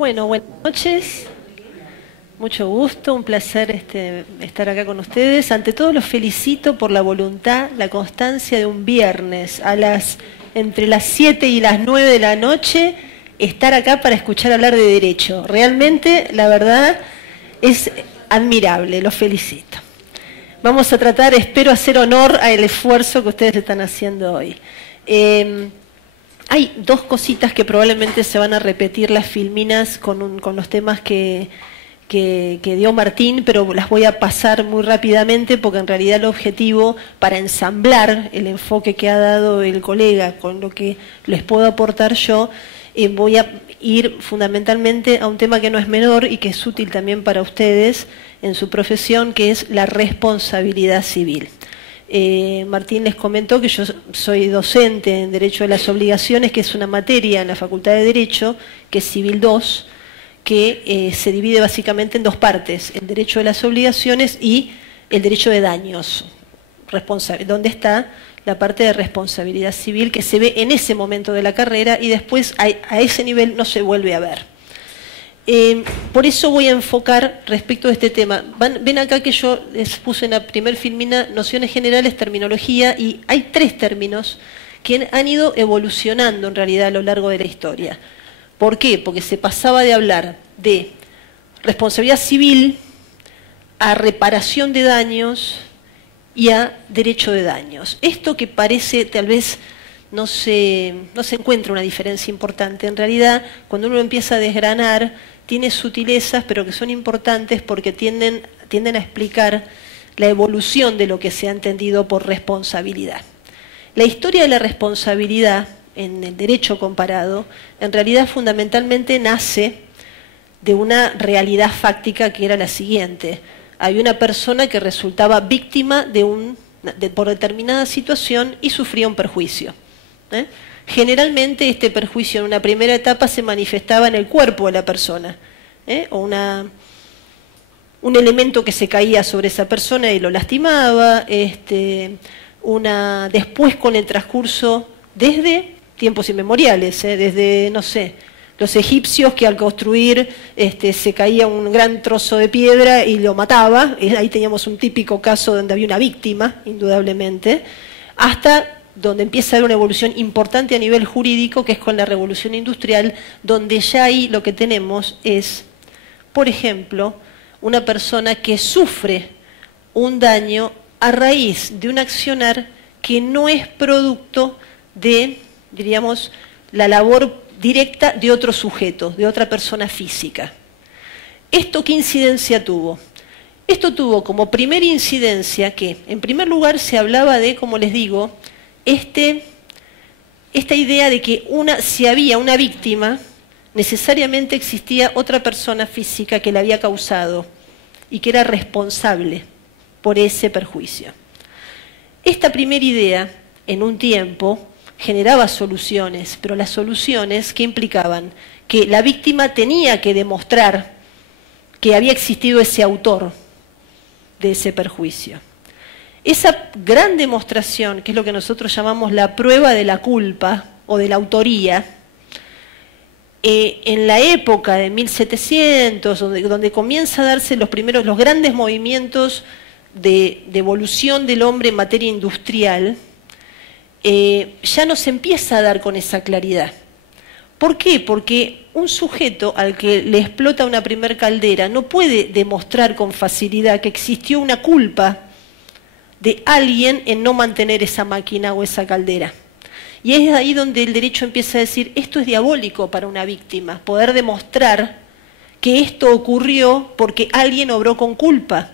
Bueno, buenas noches. Mucho gusto, un placer estar acá con ustedes. Ante todo los felicito por la voluntad, la constancia de un viernes entre las 7 y las 9 de la noche, estar acá para escuchar hablar de derecho. Realmente, la verdad, es admirable, los felicito. Vamos a tratar, espero hacer honor al esfuerzo que ustedes están haciendo hoy. Hay dos cositas que probablemente se van a repetir las filminas con los temas que dio Martín, pero las voy a pasar muy rápidamente porque en realidad el objetivo para ensamblar el enfoque que ha dado el colega con lo que les puedo aportar yo, voy a ir fundamentalmente a un tema que no es menor y que es útil también para ustedes en su profesión, que es la responsabilidad civil. Martín les comentó que yo soy docente en Derecho de las Obligaciones, que es una materia en la Facultad de Derecho, que es Civil 2, que se divide básicamente en dos partes, el Derecho de las Obligaciones y el Derecho de Daños, donde está la parte de responsabilidad civil que se ve en ese momento de la carrera y después a ese nivel no se vuelve a ver. Por eso voy a enfocar respecto a este tema. Ven acá que yo les puse en la primer filmina nociones generales, terminología, y hay tres términos que han ido evolucionando en realidad a lo largo de la historia. ¿Por qué? Porque se pasaba de hablar de responsabilidad civil a reparación de daños y a derecho de daños. Esto que parece tal vez no se encuentra una diferencia importante. En realidad, cuando uno empieza a desgranar, tiene sutilezas, pero que son importantes porque tienden a explicar la evolución de lo que se ha entendido por responsabilidad. La historia de la responsabilidad en el derecho comparado, en realidad fundamentalmente nace de una realidad fáctica que era la siguiente. Había una persona que resultaba víctima por determinada situación y sufría un perjuicio. Generalmente este perjuicio en una primera etapa se manifestaba en el cuerpo de la persona, o un elemento que se caía sobre esa persona y lo lastimaba, después con el transcurso desde tiempos inmemoriales, desde, no sé, los egipcios que al construir se caía un gran trozo de piedra y lo mataba, ahí teníamos un típico caso donde había una víctima, indudablemente, hasta donde empieza a haber una evolución importante a nivel jurídico, que es con la revolución industrial, donde ya ahí lo que tenemos es, por ejemplo, una persona que sufre un daño a raíz de un accionar que no es producto de, diríamos, la labor directa de otro sujeto, de otra persona física. ¿Esto qué incidencia tuvo? Esto tuvo como primera incidencia que, en primer lugar, se hablaba de, como les digo, esta idea de que si había una víctima, necesariamente existía otra persona física que la había causado y que era responsable por ese perjuicio. Esta primera idea, en un tiempo, generaba soluciones, pero las soluciones que implicaban que la víctima tenía que demostrar que había existido ese autor de ese perjuicio. Esa gran demostración, que es lo que nosotros llamamos la prueba de la culpa o de la autoría, en la época de 1700, donde comienza a darse los grandes movimientos de evolución del hombre en materia industrial, ya no se empieza a dar con esa claridad. ¿Por qué? Porque un sujeto al que le explota una primer caldera no puede demostrar con facilidad que existió una culpa de alguien en no mantener esa máquina o esa caldera. Y es ahí donde el derecho empieza a decir, esto es diabólico para una víctima, poder demostrar que esto ocurrió porque alguien obró con culpa,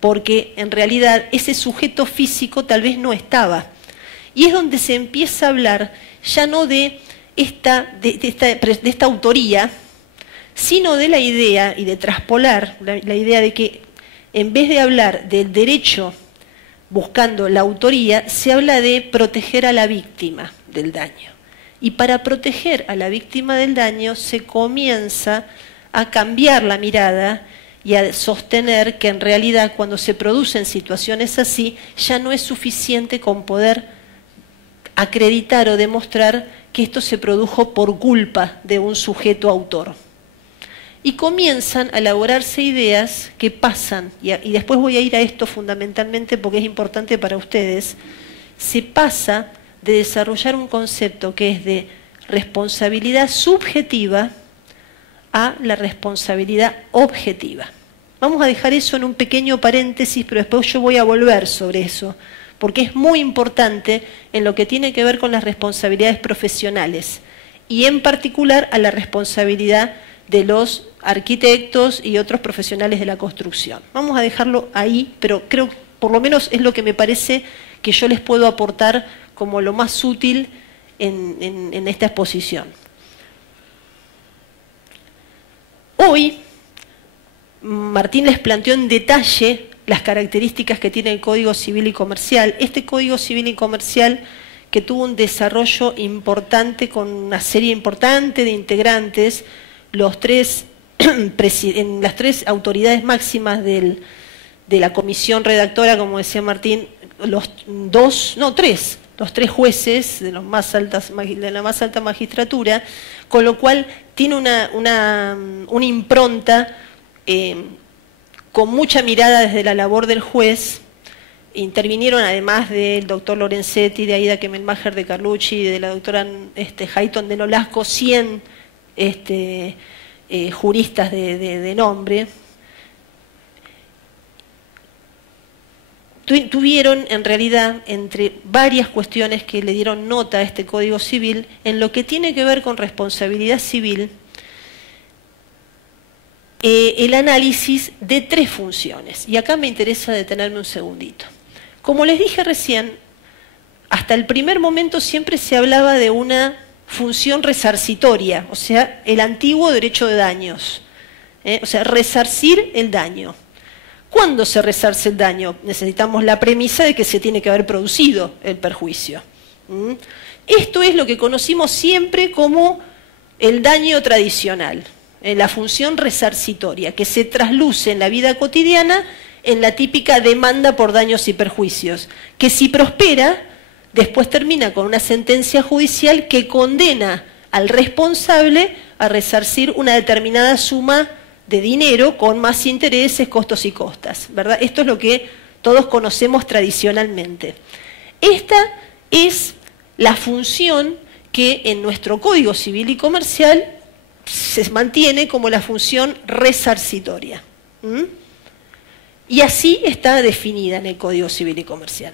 porque en realidad ese sujeto físico tal vez no estaba. Y es donde se empieza a hablar ya no de esta autoría, sino de la idea, y de traspolar la idea de que en vez de hablar del derecho buscando la autoría, se habla de proteger a la víctima del daño. Y para proteger a la víctima del daño se comienza a cambiar la mirada y a sostener que en realidad cuando se producen situaciones así, ya no es suficiente con poder acreditar o demostrar que esto se produjo por culpa de un sujeto autor. y comienzan a elaborarse ideas que pasan, y después voy a ir a esto fundamentalmente porque es importante para ustedes, se pasa de desarrollar un concepto que es de responsabilidad subjetiva a la responsabilidad objetiva. Vamos a dejar eso en un pequeño paréntesis, pero después yo voy a volver sobre eso, porque es muy importante en lo que tiene que ver con las responsabilidades profesionales, y en particular a la responsabilidad de los arquitectos y otros profesionales de la construcción. Vamos a dejarlo ahí, pero creo que por lo menos es lo que me parece que yo les puedo aportar como lo más útil en esta exposición. Hoy, Martín les planteó en detalle las características que tiene el Código Civil y Comercial. Este Código Civil y Comercial que tuvo un desarrollo importante con una serie importante de integrantes, en las tres autoridades máximas de la comisión redactora, como decía Martín, los tres jueces de la más alta magistratura, con lo cual tiene una impronta con mucha mirada desde la labor del juez. Intervinieron además del doctor Lorenzetti, de Aida Kemmelmacher, de Carlucci, de la doctora Hayton de Nolasco, 100 juristas de nombre. Tuvieron en realidad, entre varias cuestiones que le dieron nota a este Código Civil, en lo que tiene que ver con responsabilidad civil, el análisis de tres funciones. Y acá me interesa detenerme un segundito. Como les dije recién, hasta el primer momento siempre se hablaba de una función resarcitoria, o sea, el antiguo derecho de daños, o sea, resarcir el daño. ¿Cuándo se resarce el daño? Necesitamos la premisa de que se tiene que haber producido el perjuicio. Esto es lo que conocimos siempre como el daño tradicional, la función resarcitoria, que se trasluce en la vida cotidiana en la típica demanda por daños y perjuicios, que si prospera, después termina con una sentencia judicial que condena al responsable a resarcir una determinada suma de dinero con más intereses, costos y costas, ¿verdad? Esto es lo que todos conocemos tradicionalmente. Esta es la función que en nuestro Código Civil y Comercial se mantiene como la función resarcitoria. Y así está definida en el Código Civil y Comercial.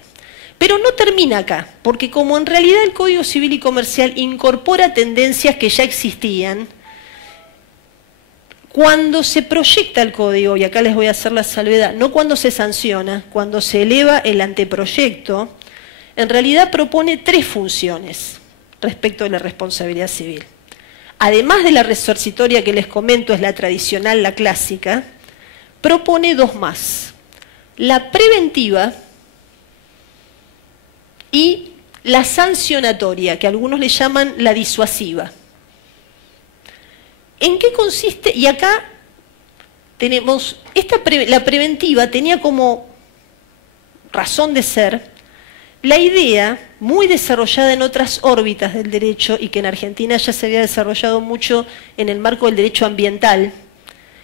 Pero no termina acá, porque como en realidad el Código Civil y Comercial incorpora tendencias que ya existían, cuando se proyecta el código, y acá les voy a hacer la salvedad, no cuando se sanciona, cuando se eleva el anteproyecto, en realidad propone tres funciones respecto de la responsabilidad civil. Además de la resarcitoria que les comento, es la tradicional, la clásica, propone dos más: la preventiva y la sancionatoria, que algunos le llaman la disuasiva. ¿En qué consiste? Y acá tenemos, la preventiva tenía como razón de ser la idea, muy desarrollada en otras órbitas del derecho y que en Argentina ya se había desarrollado mucho en el marco del derecho ambiental,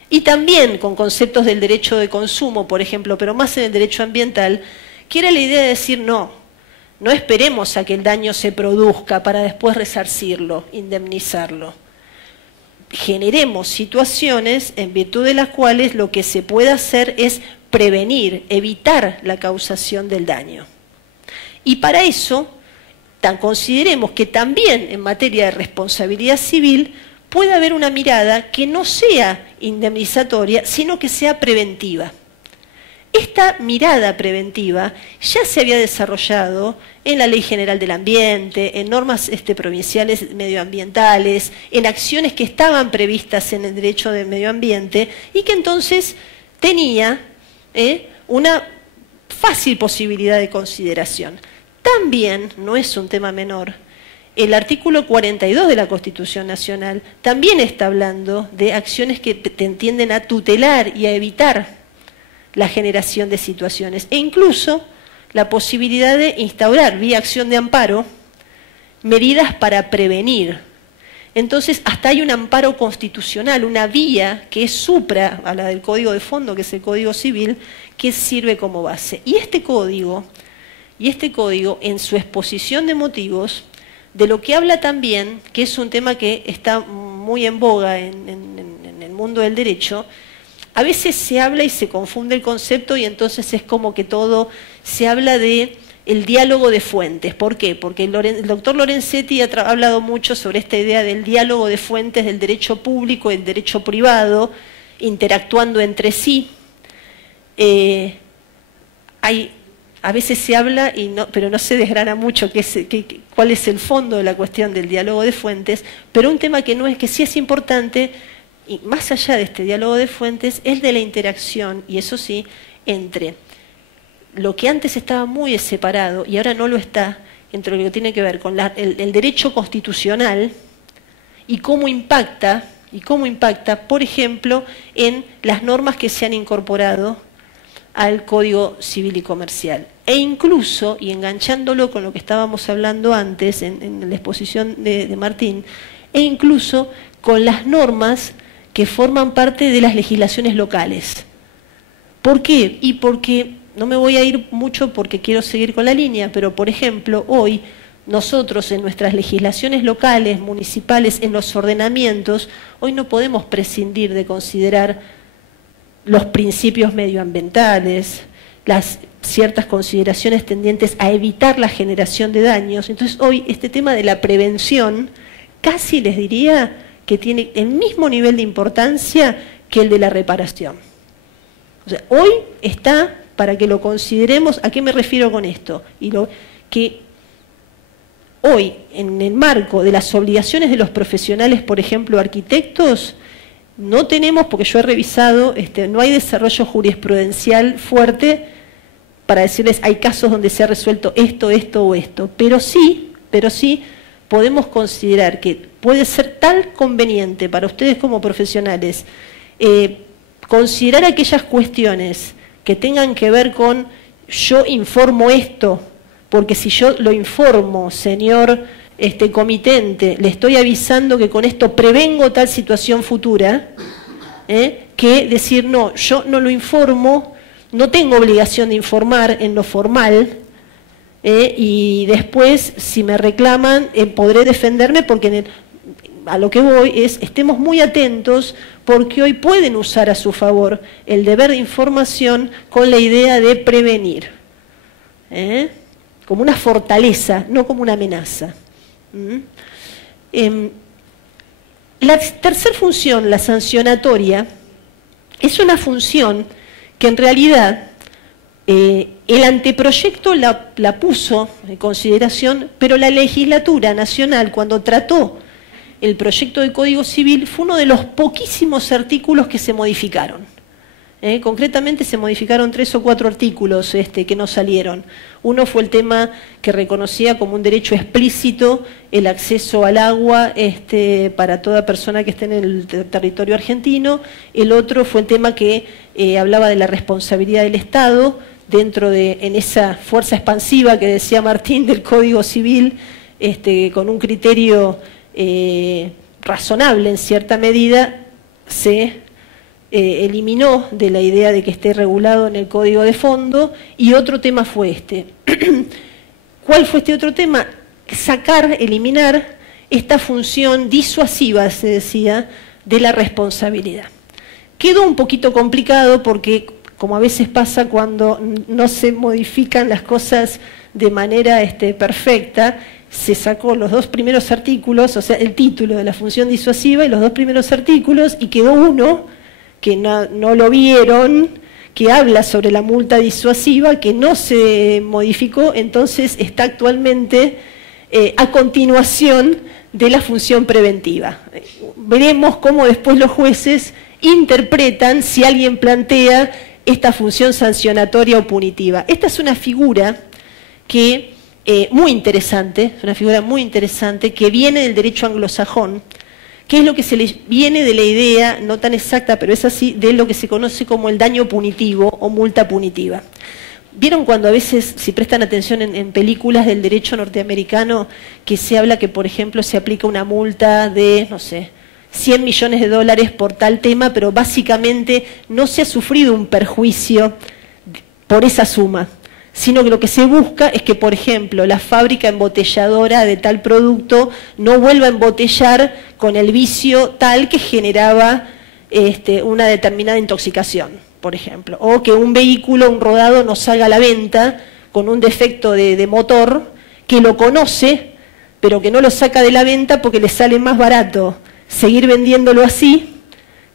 y también con conceptos del derecho de consumo, por ejemplo, pero más en el derecho ambiental, que era la idea de decir no esperemos a que el daño se produzca para después resarcirlo, indemnizarlo. Generemos situaciones en virtud de las cuales lo que se puede hacer es prevenir, evitar la causación del daño. Y para eso, consideremos que también en materia de responsabilidad civil puede haber una mirada que no sea indemnizatoria, sino que sea preventiva. Esta mirada preventiva ya se había desarrollado en la Ley General del Ambiente, en normas provinciales medioambientales, en acciones que estaban previstas en el derecho del medio ambiente y que entonces tenía una fácil posibilidad de consideración. También, no es un tema menor, el artículo 42 de la Constitución Nacional también está hablando de acciones que tienden a tutelar y a evitar la generación de situaciones, e incluso la posibilidad de instaurar, vía acción de amparo, medidas para prevenir. Entonces, hasta hay un amparo constitucional, una vía que es supra a la del Código de Fondo, que es el Código Civil, que sirve como base. Y este código, en su exposición de motivos, de lo que habla también, que es un tema que está muy en boga en el mundo del derecho, a veces se habla y se confunde el concepto y entonces es como que todo se habla de el diálogo de fuentes. ¿Por qué? Porque el doctor Lorenzetti ha hablado mucho sobre esta idea del diálogo de fuentes del derecho público y el derecho privado, interactuando entre sí. A veces se habla, pero no se desgrana mucho cuál es el fondo de la cuestión del diálogo de fuentes, pero un tema que sí es importante, y más allá de este diálogo de fuentes, es de la interacción, y eso sí, entre lo que antes estaba muy separado y ahora no lo está, entre lo que tiene que ver con el derecho constitucional y cómo impacta, por ejemplo, en las normas que se han incorporado al Código Civil y Comercial. E incluso, y enganchándolo con lo que estábamos hablando antes en la exposición de Martín, e incluso con las normas que forman parte de las legislaciones locales. ¿Por qué? Y porque, no me voy a ir mucho porque quiero seguir con la línea, pero por ejemplo, hoy nosotros en nuestras legislaciones locales, municipales, en los ordenamientos, hoy no podemos prescindir de considerar los principios medioambientales, las ciertas consideraciones tendientes a evitar la generación de daños. Entonces hoy este tema de la prevención casi les diría que tiene el mismo nivel de importancia que el de la reparación. O sea, hoy está para que lo consideremos. ¿A qué me refiero con esto? Que hoy, en el marco de las obligaciones de los profesionales, por ejemplo, arquitectos, no tenemos, porque yo he revisado, no hay desarrollo jurisprudencial fuerte para decirles hay casos donde se ha resuelto esto, esto o esto, pero sí podemos considerar que puede ser tal conveniente para ustedes como profesionales considerar aquellas cuestiones que tengan que ver con yo informo esto, porque si yo lo informo, señor comitente, le estoy avisando que con esto prevengo tal situación futura, que decir no, yo no lo informo, no tengo obligación de informar en lo formal, y después si me reclaman podré defenderme, porque a lo que voy es, estemos muy atentos, porque hoy pueden usar a su favor el deber de información con la idea de prevenir, como una fortaleza, no como una amenaza. La tercera función, la sancionatoria, es una función que en realidad el anteproyecto la puso en consideración, pero la legislatura nacional, cuando trató el proyecto de Código Civil, fue uno de los poquísimos artículos que se modificaron. Concretamente se modificaron 3 o 4 artículos que no salieron. Uno fue el tema que reconocía como un derecho explícito el acceso al agua para toda persona que esté en el territorio argentino. El otro fue el tema que hablaba de la responsabilidad del Estado en esa fuerza expansiva que decía Martín del Código Civil, con un criterio razonable en cierta medida, se eliminó de la idea de que esté regulado en el Código de Fondo. Y otro tema fue ¿Cuál fue este otro tema? Eliminar esta función disuasiva, se decía, de la responsabilidad. Quedó un poquito complicado porque, como a veces pasa cuando no se modifican las cosas de manera perfecta, se sacó los 2 primeros artículos, o sea, el título de la función disuasiva y los 2 primeros artículos, y quedó uno que no lo vieron, que habla sobre la multa disuasiva, que no se modificó, entonces está actualmente a continuación de la función preventiva. Veremos cómo después los jueces interpretan si alguien plantea esta función sancionatoria o punitiva. Esta es una figura que muy interesante, es una figura muy interesante que viene del derecho anglosajón, que es lo que se le viene de la idea, no tan exacta, pero es así, de lo que se conoce como el daño punitivo o multa punitiva. ¿Vieron cuando a veces, si prestan atención en películas del derecho norteamericano, que se habla que, por ejemplo, se aplica una multa de, no sé, 100 millones de dólares por tal tema, pero básicamente no se ha sufrido un perjuicio por esa suma, sino que lo que se busca es que, por ejemplo, la fábrica embotelladora de tal producto no vuelva a embotellar con el vicio tal que generaba una determinada intoxicación, por ejemplo, o que un vehículo, un rodado, no salga a la venta con un defecto de motor, que lo conoce, pero que no lo saca de la venta porque le sale más barato seguir vendiéndolo así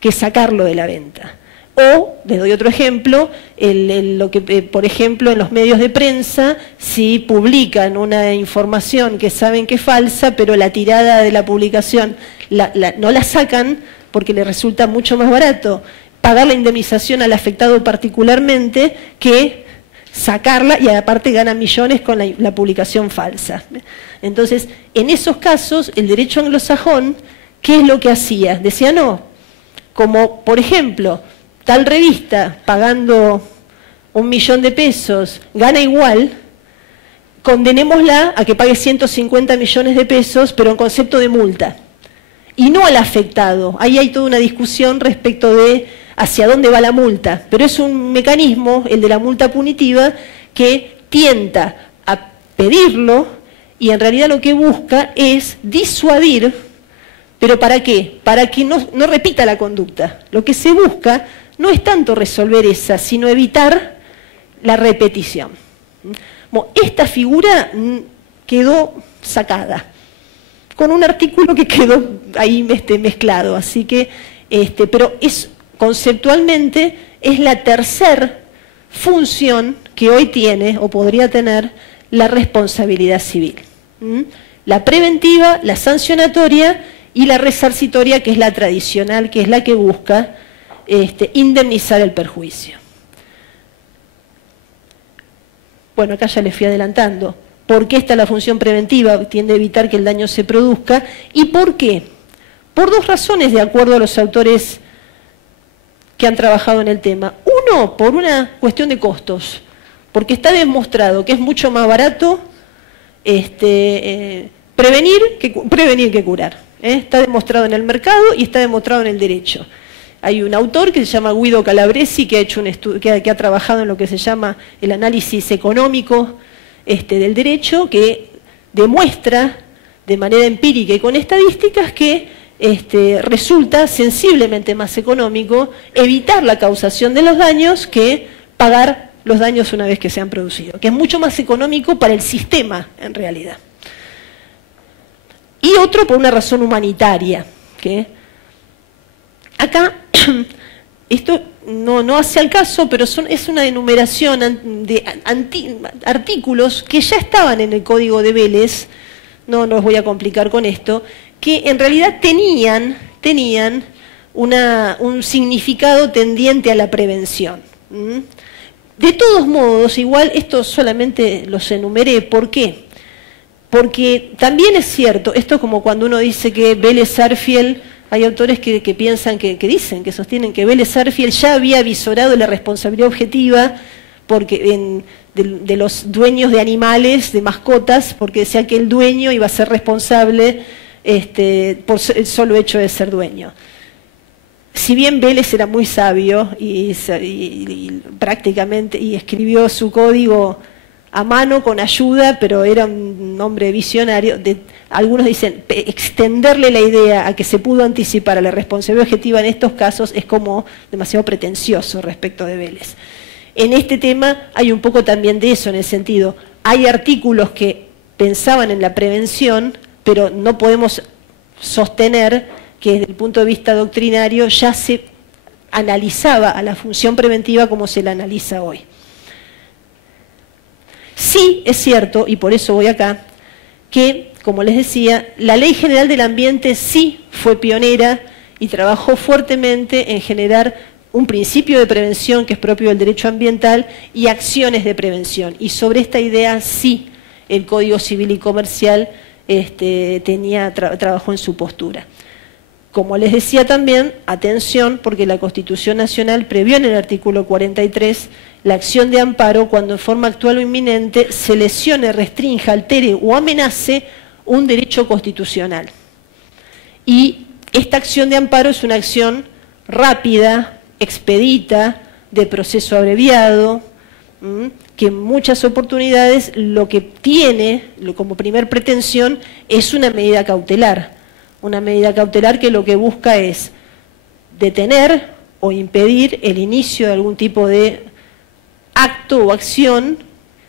que sacarlo de la venta. O, les doy otro ejemplo, lo que, por ejemplo, en los medios de prensa, si publican una información que saben que es falsa, pero la tirada de la publicación no la sacan porque le resulta mucho más barato pagar la indemnización al afectado particularmente que sacarla, y aparte ganan millones con la publicación falsa. Entonces, en esos casos, el derecho anglosajón, ¿qué es lo que hacía? Decía, no, como por ejemplo, tal revista pagando 1 millón de pesos gana igual, condenémosla a que pague 150 millones de pesos, pero en concepto de multa, y no al afectado. Ahí hay toda una discusión respecto de hacia dónde va la multa, pero es un mecanismo, el de la multa punitiva, que tienta a pedirlo y en realidad lo que busca es disuadir. ¿Pero para qué? Para que no repita la conducta. Lo que se busca no es tanto resolver esa, sino evitar la repetición. Bueno, esta figura quedó sacada, con un artículo que quedó ahí mezclado, así que, pero conceptualmente es la tercera función que hoy tiene, o podría tener, la responsabilidad civil. La preventiva, la sancionatoria y la resarcitoria, que es la tradicional, que es la que busca indemnizar el perjuicio. Bueno, acá ya les fui adelantando. ¿Por qué está la función preventiva? Tiende a evitar que el daño se produzca. ¿Y por qué? Por dos razones, de acuerdo a los autores que han trabajado en el tema. Uno, por una cuestión de costos, porque está demostrado que es mucho más barato prevenir que curar. Está demostrado en el mercado y está demostrado en el derecho. Hay un autor que se llama Guido Calabresi, que ha hecho un estudio, que ha trabajado en lo que se llama el análisis económico del derecho, que demuestra de manera empírica y con estadísticas que resulta sensiblemente más económico evitar la causación de los daños que pagar los daños una vez que se han producido, que es mucho más económico para el sistema en realidad. Y otro por una razón humanitaria, que acá esto no hace al caso, pero es una enumeración de artículos que ya estaban en el Código de Vélez, no los voy a complicar con esto, que en realidad tenían un significado tendiente a la prevención. De todos modos, igual esto solamente los enumeré. ¿Por qué? Porque también es cierto, esto es como cuando uno dice que Vélez Sarsfield, hay autores que piensan, que sostienen que Vélez Sarsfield ya había visorado la responsabilidad objetiva porque de los dueños de animales, de mascotas, porque decía que el dueño iba a ser responsable por el solo hecho de ser dueño. Si bien Vélez era muy sabio y prácticamente escribió su código a mano con ayuda, pero era un hombre visionario, algunos dicen extenderle la idea a que se pudo anticipar a la responsabilidad objetiva en estos casos es como demasiado pretencioso respecto de Vélez. En este tema hay un poco también de eso, en el sentido, hay artículos que pensaban en la prevención, pero no podemos sostener que desde el punto de vista doctrinario ya se analizaba a la función preventiva como se la analiza hoy. Sí es cierto, y por eso voy acá, que, como les decía, la Ley General del Ambiente sí fue pionera y trabajó fuertemente en generar un principio de prevención que es propio del derecho ambiental y acciones de prevención. Y sobre esta idea sí el Código Civil y Comercial trabajó en su postura. Como les decía también, atención, porque la Constitución Nacional previó en el artículo 43 la acción de amparo cuando en forma actual o inminente se lesione, restrinja, altere o amenace un derecho constitucional. Y esta acción de amparo es una acción rápida, expedita, de proceso abreviado, que en muchas oportunidades lo que tiene como primer pretensión es una medida cautelar. Una medida cautelar que lo que busca es detener o impedir el inicio de algún tipo de acto o acción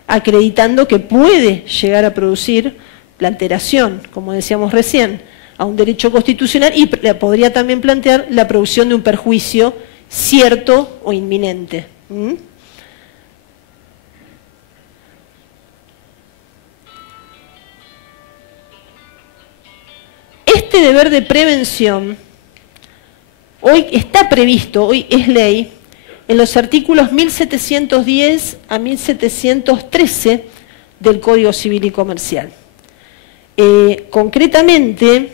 acreditando que puede llegar a producir la alteración, como decíamos recién, a un derecho constitucional y podría también plantear la producción de un perjuicio cierto o inminente. Este deber de prevención hoy está previsto, hoy es ley, en los artículos 1710 a 1713 del Código Civil y Comercial. Concretamente,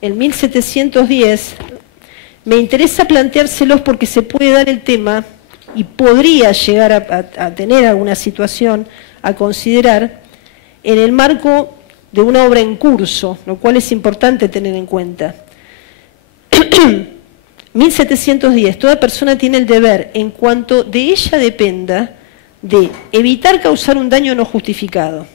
el 1710, me interesa planteárselos porque se puede dar el tema y podría llegar a tener alguna situación a considerar en el marco de una obra en curso, lo cual es importante tener en cuenta. 1710, toda persona tiene el deber, en cuanto de ella dependa, de evitar causar un daño no justificado.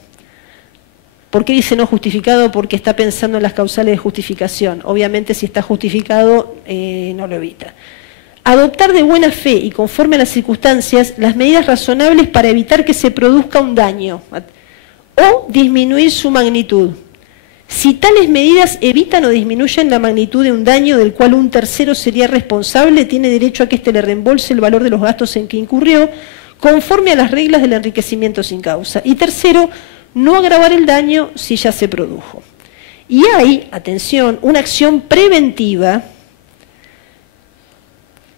¿Por qué dice no justificado? Porque está pensando en las causales de justificación. Obviamente si está justificado, no lo evita. Adoptar de buena fe y conforme a las circunstancias las medidas razonables para evitar que se produzca un daño o disminuir su magnitud. Si tales medidas evitan o disminuyen la magnitud de un daño del cual un tercero sería responsable, tiene derecho a que éste le reembolse el valor de los gastos en que incurrió, conforme a las reglas del enriquecimiento sin causa. Y tercero, no agravar el daño si ya se produjo. Y hay, atención, una acción preventiva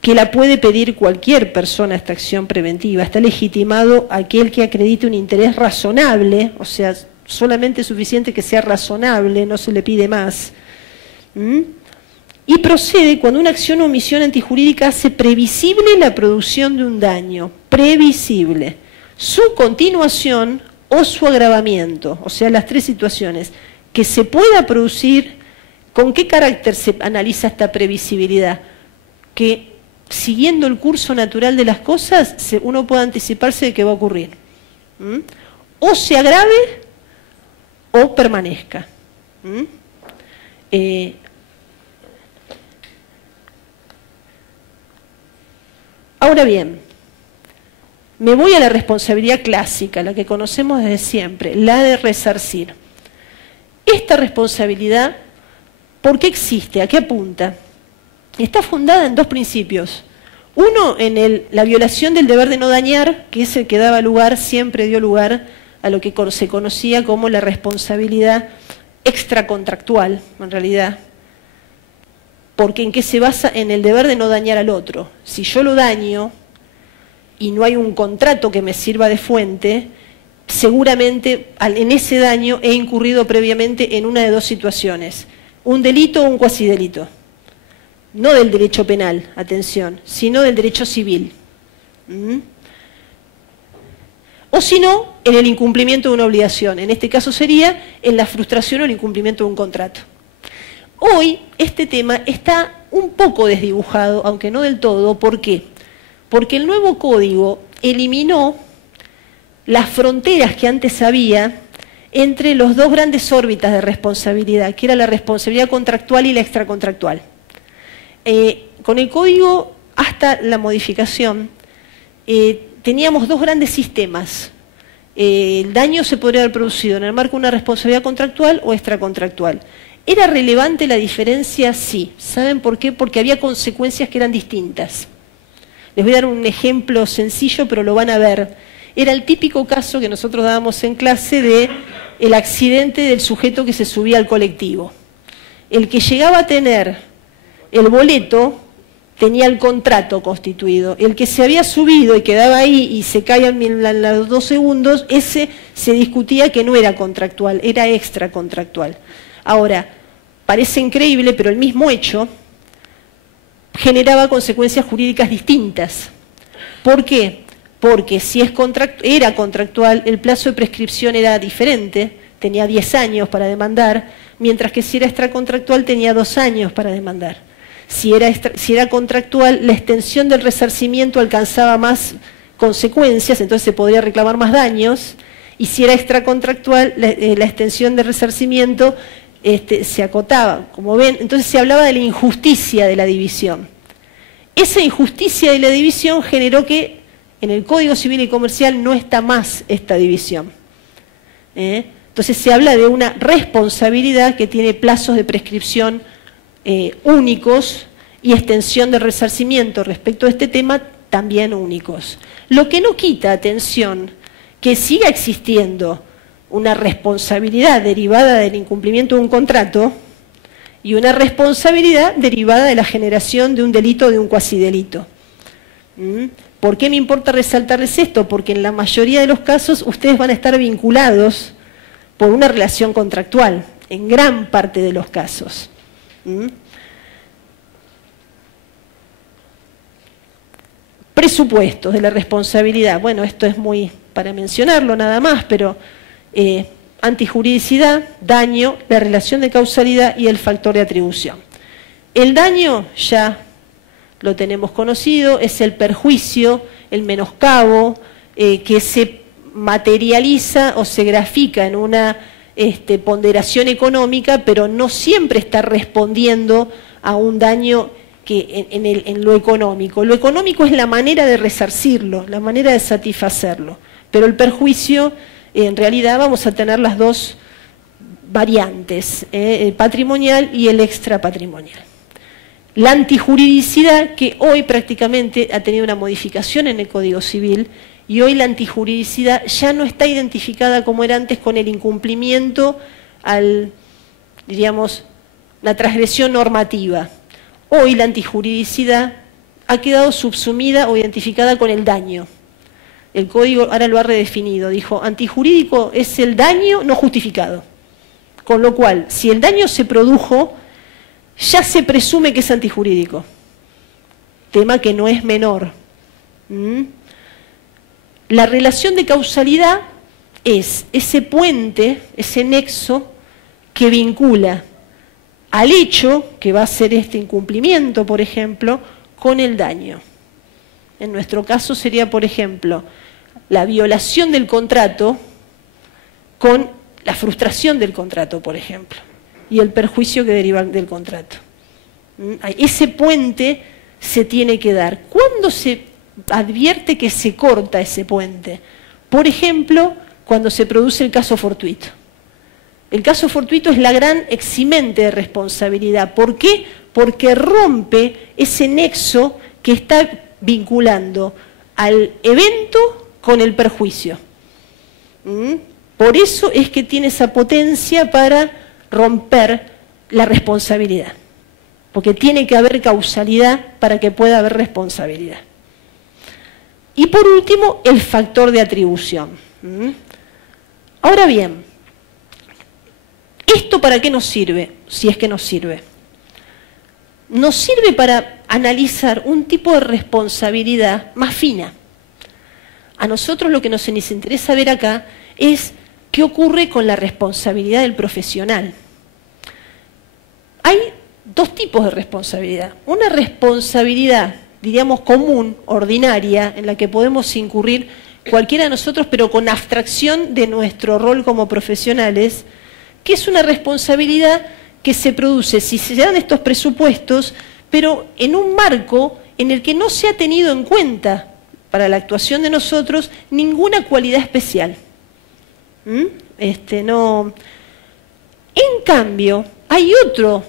que la puede pedir cualquier persona, esta acción preventiva. Está legitimado aquel que acredite un interés razonable, o sea, solamente es suficiente que sea razonable, no se le pide más. Y procede cuando una acción o omisión antijurídica hace previsible la producción de un daño, previsible, su continuación o su agravamiento, o sea, las tres situaciones, que se pueda producir. ¿Con qué carácter se analiza esta previsibilidad? Que siguiendo el curso natural de las cosas, uno puede anticiparse de que va a ocurrir. O se agrave o permanezca. Ahora bien, me voy a la responsabilidad clásica, la que conocemos desde siempre, la de resarcir. Esta responsabilidad, ¿por qué existe? ¿A qué apunta? Está fundada en dos principios. Uno, en la violación del deber de no dañar, que es el que daba lugar, siempre dio lugar a lo que se conocía como la responsabilidad extracontractual, en realidad. Porque ¿en qué se basa? En el deber de no dañar al otro. Si yo lo daño y no hay un contrato que me sirva de fuente, seguramente en ese daño he incurrido previamente en una de dos situaciones: un delito o un cuasidelito. No del derecho penal, atención, sino del derecho civil. O si no, en el incumplimiento de una obligación. En este caso sería en la frustración o el incumplimiento de un contrato. Hoy este tema está un poco desdibujado, aunque no del todo. ¿Por qué? Porque el nuevo código eliminó las fronteras que antes había entre los dos grandes órbitas de responsabilidad, que era la responsabilidad contractual y la extracontractual. Con el código, hasta la modificación, teníamos dos grandes sistemas. El daño se podría haber producido en el marco de una responsabilidad contractual o extracontractual. ¿Era relevante la diferencia? Sí. ¿Saben por qué? Porque había consecuencias que eran distintas. Les voy a dar un ejemplo sencillo, pero lo van a ver. Era el típico caso que nosotros dábamos en clase de el accidente del sujeto que se subía al colectivo. El que llegaba a tener el boleto tenía el contrato constituido. El que se había subido y quedaba ahí y se caía en los 2 segundos, ese se discutía que no era contractual, era extracontractual. Ahora, parece increíble, pero el mismo hecho generaba consecuencias jurídicas distintas. ¿Por qué? Porque si era contractual, el plazo de prescripción era diferente, tenía 10 años para demandar, mientras que si era extracontractual tenía 2 años para demandar. Si era contractual, la extensión del resarcimiento alcanzaba más consecuencias, entonces se podría reclamar más daños, y si era extracontractual, la extensión del resarcimiento se acotaba. Como ven, entonces se hablaba de la injusticia de la división. Esa injusticia de la división generó que en el Código Civil y Comercial no está más esta división. Entonces se habla de una responsabilidad que tiene plazos de prescripción únicos y extensión de resarcimiento respecto a este tema también únicos. Lo que no quita, atención, que siga existiendo una responsabilidad derivada del incumplimiento de un contrato y una responsabilidad derivada de la generación de un delito o de un cuasidelito. ¿Por qué me importa resaltarles esto? Porque en la mayoría de los casos ustedes van a estar vinculados por una relación contractual, en gran parte de los casos. Presupuestos de la responsabilidad. Bueno, esto es muy para mencionarlo nada más, pero antijuridicidad, daño, la relación de causalidad y el factor de atribución. El daño ya lo tenemos conocido, es el perjuicio, el menoscabo, que se materializa o se grafica en una ponderación económica, pero no siempre está respondiendo a un daño que en lo económico. Lo económico es la manera de resarcirlo, la manera de satisfacerlo, pero el perjuicio, en realidad vamos a tener las dos variantes, el patrimonial y el extrapatrimonial. La antijuridicidad, que hoy prácticamente ha tenido una modificación en el Código Civil, y hoy la antijuridicidad ya no está identificada como era antes con el incumplimiento diríamos, la transgresión normativa. Hoy la antijuridicidad ha quedado subsumida o identificada con el daño. El Código ahora lo ha redefinido, dijo, antijurídico es el daño no justificado. Con lo cual, si el daño se produjo, ya se presume que es antijurídico. Tema que no es menor. La relación de causalidad es ese puente, ese nexo que vincula al hecho, que va a ser este incumplimiento, por ejemplo, con el daño. En nuestro caso sería, por ejemplo, la violación del contrato con la frustración del contrato, por ejemplo, y el perjuicio que deriva del contrato. Ese puente se tiene que dar. ¿Cuándo se advierte que se corta ese puente? Por ejemplo, cuando se produce el caso fortuito. El caso fortuito es la gran eximente de responsabilidad. ¿Por qué? Porque rompe ese nexo que está vinculando al evento con el perjuicio. Por eso es que tiene esa potencia para romper la responsabilidad. Porque tiene que haber causalidad para que pueda haber responsabilidad. Y por último, el factor de atribución. Ahora bien, ¿esto para qué nos sirve? Si es que nos sirve. Nos sirve para analizar un tipo de responsabilidad más fina. A nosotros lo que nos interesa ver acá es qué ocurre con la responsabilidad del profesional. Hay dos tipos de responsabilidad. Una responsabilidad, diríamos, común, ordinaria, en la que podemos incurrir cualquiera de nosotros, pero con abstracción de nuestro rol como profesionales, que es una responsabilidad que se produce si se dan estos presupuestos, pero en un marco en el que no se ha tenido en cuenta para la actuación de nosotros ninguna cualidad especial. En cambio, hay otro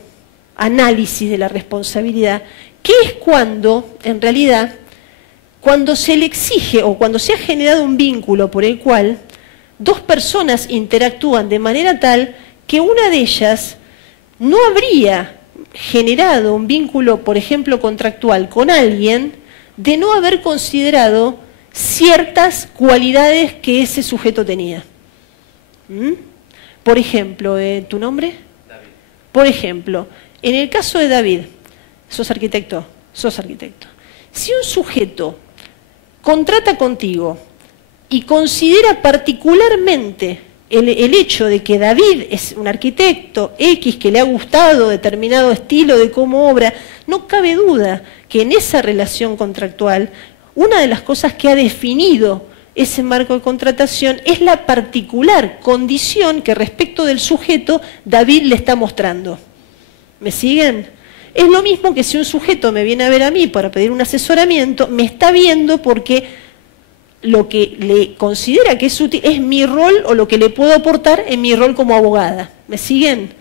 análisis de la responsabilidad, que es cuando, en realidad, cuando se le exige o cuando se ha generado un vínculo por el cual dos personas interactúan de manera tal que una de ellas no habría generado un vínculo, por ejemplo, contractual con alguien, de no haber considerado ciertas cualidades que ese sujeto tenía. Por ejemplo, ¿tu nombre? David. Por ejemplo, en el caso de David, sos arquitecto. Si un sujeto contrata contigo y considera particularmente el hecho de que David es un arquitecto X que le ha gustado determinado estilo de cómo obra, no cabe duda que en esa relación contractual, una de las cosas que ha definido ese marco de contratación es la particular condición que respecto del sujeto David le está mostrando. ¿Me siguen? Es lo mismo que si un sujeto me viene a ver a mí para pedir un asesoramiento, me está viendo porque lo que le considera que es útil es mi rol o lo que le puedo aportar en mi rol como abogada. ¿Me siguen?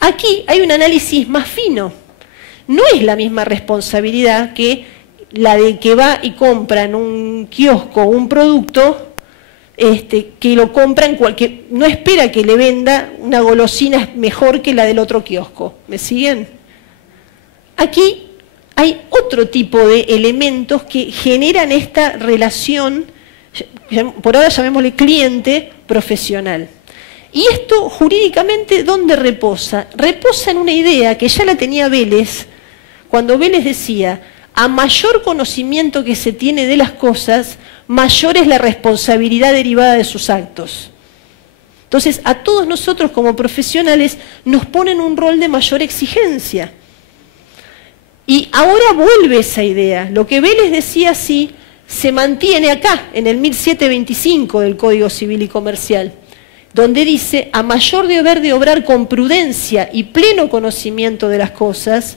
Aquí hay un análisis más fino. No es la misma responsabilidad que la de que va y compra en un kiosco un producto que lo compra en cualquier... No espera que le venda una golosina mejor que la del otro kiosco. ¿Me siguen? Aquí hay otro tipo de elementos que generan esta relación, por ahora llamémosle cliente profesional. Y esto jurídicamente, ¿dónde reposa? Reposa en una idea que ya la tenía Vélez, cuando Vélez decía, a mayor conocimiento que se tiene de las cosas, mayor es la responsabilidad derivada de sus actos. Entonces, a todos nosotros como profesionales nos ponen un rol de mayor exigencia. Y ahora vuelve esa idea. Lo que Vélez decía así se mantiene acá, en el 1725 del Código Civil y Comercial, donde dice, a mayor deber de obrar con prudencia y pleno conocimiento de las cosas,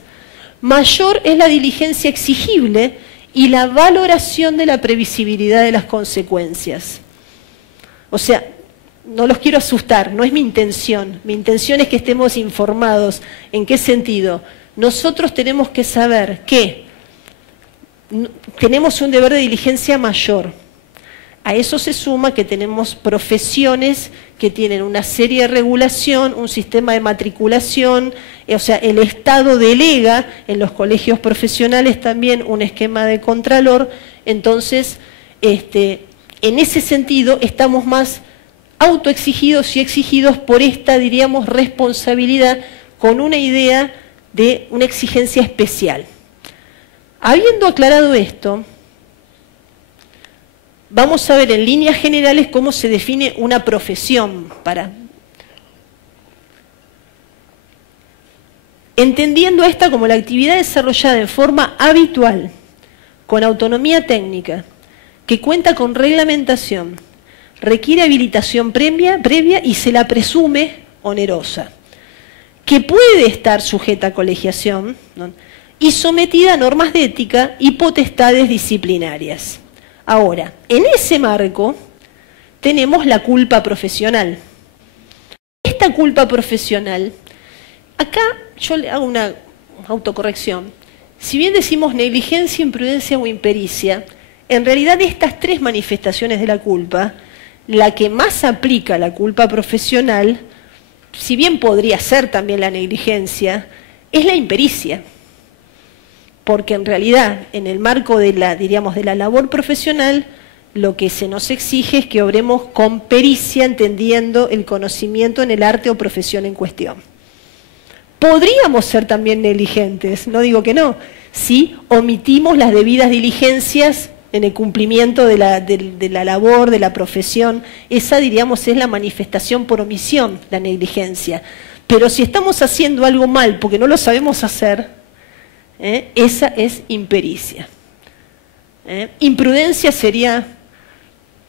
mayor es la diligencia exigible y la valoración de la previsibilidad de las consecuencias. O sea, no los quiero asustar, no es mi intención. Mi intención es que estemos informados. ¿En qué sentido? Nosotros tenemos que saber que tenemos un deber de diligencia mayor. A eso se suma que tenemos profesiones que tienen una serie de regulación, un sistema de matriculación, o sea, el Estado delega en los colegios profesionales también un esquema de contralor. Entonces, en ese sentido, estamos más autoexigidos y exigidos por esta, diríamos, responsabilidad con una idea de una exigencia especial. Habiendo aclarado esto, vamos a ver en líneas generales cómo se define una profesión entendiendo esta como la actividad desarrollada en forma habitual, con autonomía técnica, que cuenta con reglamentación, requiere habilitación previa y se la presume onerosa, que puede estar sujeta a colegiación, ¿no?, y sometida a normas de ética y potestades disciplinarias. Ahora, en ese marco tenemos la culpa profesional. Esta culpa profesional, acá yo le hago una autocorrección. Si bien decimos negligencia, imprudencia o impericia, en realidad estas tres manifestaciones de la culpa, la que más aplica la culpa profesional, si bien podría ser también la negligencia, es la impericia. Porque en realidad, en el marco de la, diríamos, de la labor profesional, lo que se nos exige es que obremos con pericia, entendiendo el conocimiento en el arte o profesión en cuestión. Podríamos ser también negligentes, no digo que no, si omitimos las debidas diligencias en el cumplimiento de la labor, de la profesión. Esa, diríamos, es la manifestación por omisión, la negligencia. Pero si estamos haciendo algo mal porque no lo sabemos hacer, esa es impericia. Imprudencia sería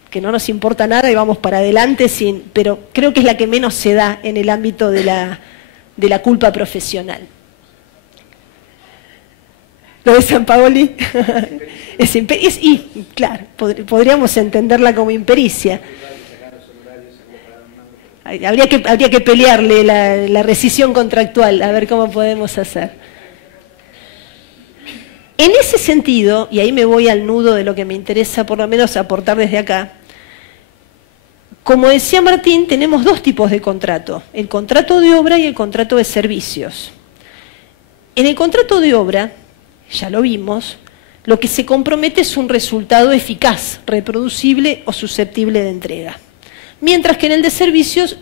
que no nos importa nada y vamos para adelante, pero creo que es la que menos se da en el ámbito de la culpa profesional. Lo de San Paoli y claro, podríamos entenderla como impericia. Habría que pelearle la rescisión contractual, a ver cómo podemos hacer. En ese sentido, y ahí me voy al nudo de lo que me interesa por lo menos aportar desde acá, como decía Martín, tenemos dos tipos de contrato, el contrato de obra y el contrato de servicios. En el contrato de obra, ya lo vimos, lo que se compromete es un resultado eficaz, reproducible o susceptible de entrega. Mientras que en el de servicios,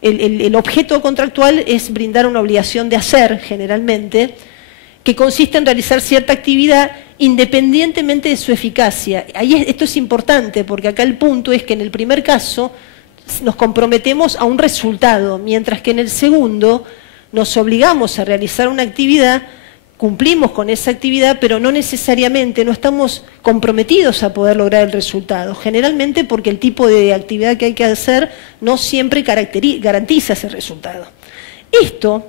el objeto contractual es brindar una obligación de hacer, generalmente, que consiste en realizar cierta actividad independientemente de su eficacia. Esto es importante, porque acá el punto es que en el primer caso nos comprometemos a un resultado, mientras que en el segundo nos obligamos a realizar una actividad, cumplimos con esa actividad, pero no necesariamente, no estamos comprometidos a poder lograr el resultado. Generalmente porque el tipo de actividad que hay que hacer no siempre garantiza ese resultado. Esto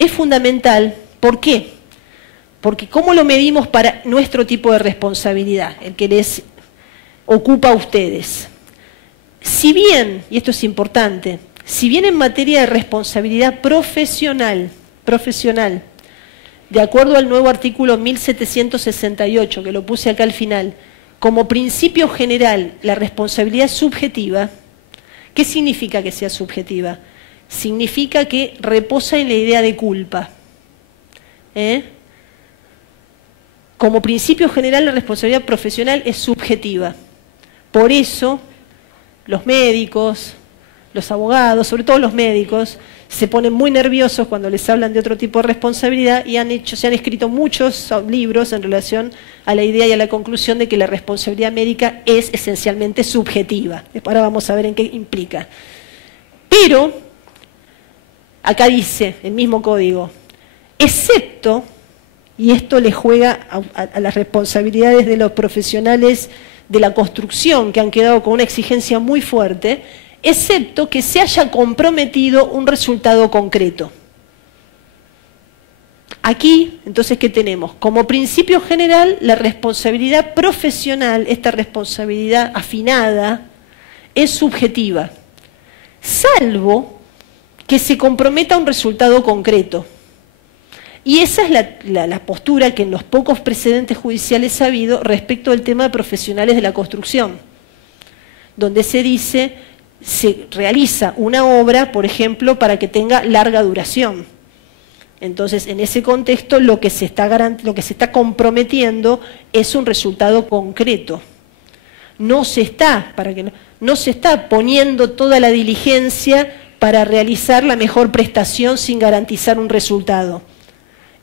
es fundamental. ¿Por qué? Porque ¿cómo lo medimos para nuestro tipo de responsabilidad, el que les ocupa a ustedes? Si bien, y esto es importante, si bien en materia de responsabilidad profesional, de acuerdo al nuevo artículo 1768, que lo puse acá al final, como principio general la responsabilidad es subjetiva, ¿qué significa que sea subjetiva? Significa que reposa en la idea de culpa. Como principio general la responsabilidad profesional es subjetiva. Por eso los médicos, los abogados, sobre todo los médicos, se ponen muy nerviosos cuando les hablan de otro tipo de responsabilidad y se han escrito muchos libros en relación a la idea y a la conclusión de que la responsabilidad médica es esencialmente subjetiva. Ahora vamos a ver en qué implica. Pero, acá dice el mismo código, excepto, y esto le juega a las responsabilidades de los profesionales de la construcción que han quedado con una exigencia muy fuerte, excepto que se haya comprometido un resultado concreto. Aquí, entonces, ¿qué tenemos? Como principio general, la responsabilidad profesional, esta responsabilidad afinada, es subjetiva, salvo que se comprometa un resultado concreto. Y esa es la postura que en los pocos precedentes judiciales ha habido respecto al tema de profesionales de la construcción, donde se dice, se realiza una obra, por ejemplo, para que tenga larga duración. Entonces, en ese contexto, lo que se está comprometiendo es un resultado concreto. No se está poniendo toda la diligencia para realizar la mejor prestación sin garantizar un resultado.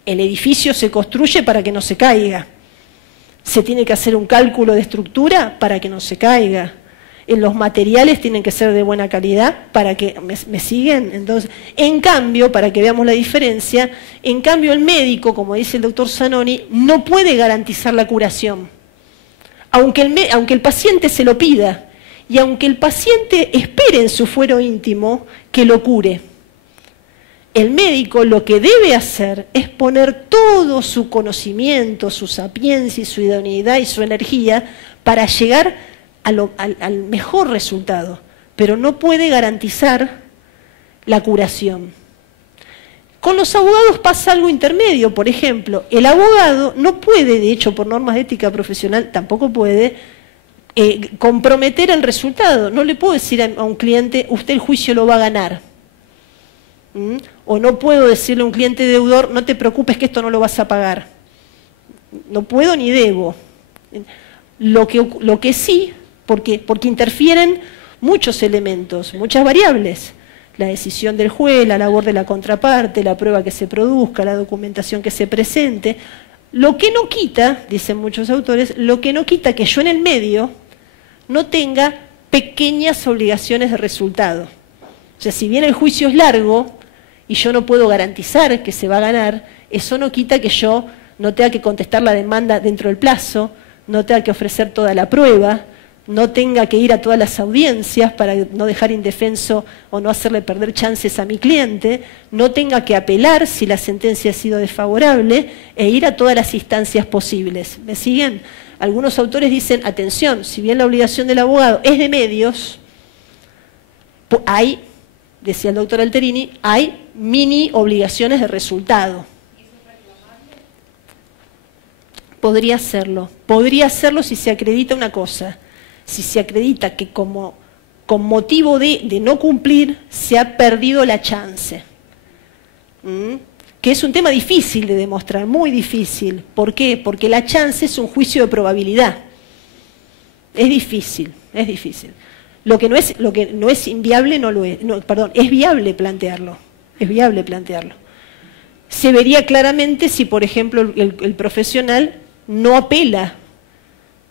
El edificio se construye para que no se caiga. Se tiene que hacer un cálculo de estructura para que no se caiga. Los materiales tienen que ser de buena calidad para que, ¿me siguen? Entonces, en cambio, para que veamos la diferencia, en cambio el médico, como dice el doctor Zanoni, no puede garantizar la curación. Aunque el paciente se lo pida y aunque el paciente espere en su fuero íntimo que lo cure. El médico lo que debe hacer es poner todo su conocimiento, su sapiencia y su idoneidad y su energía para llegar al mejor resultado, pero no puede garantizar la curación. Con los abogados pasa algo intermedio, por ejemplo, el abogado no puede, de hecho por normas de ética profesional tampoco puede, comprometer el resultado. No le puedo decir a un cliente, usted el juicio lo va a ganar. O no puedo decirle a un cliente deudor, no te preocupes que esto no lo vas a pagar. No puedo ni debo. Lo que sí, porque interfieren muchos elementos, muchas variables. La decisión del juez, la labor de la contraparte, la prueba que se produzca, la documentación que se presente. Lo que no quita, dicen muchos autores, lo que no quita que yo en el medio no tenga pequeñas obligaciones de resultado. O sea, si bien el juicio es largo y yo no puedo garantizar que se va a ganar, eso no quita que yo no tenga que contestar la demanda dentro del plazo, no tenga que ofrecer toda la prueba, no tenga que ir a todas las audiencias para no dejar indefenso o no hacerle perder chances a mi cliente, no tenga que apelar si la sentencia ha sido desfavorable e ir a todas las instancias posibles. ¿Me siguen? Algunos autores dicen, atención, si bien la obligación del abogado es de medios, hay, decía el doctor Alterini, hay mini obligaciones de resultado. Podría hacerlo si se acredita una cosa. Si se acredita que con motivo de no cumplir se ha perdido la chance. que es un tema difícil de demostrar, muy difícil. ¿Por qué? Porque la chance es un juicio de probabilidad. Es difícil, es difícil. Lo que no es inviable no lo es. No, perdón, es viable plantearlo. Es viable plantearlo. Se vería claramente si, por ejemplo, el profesional no apela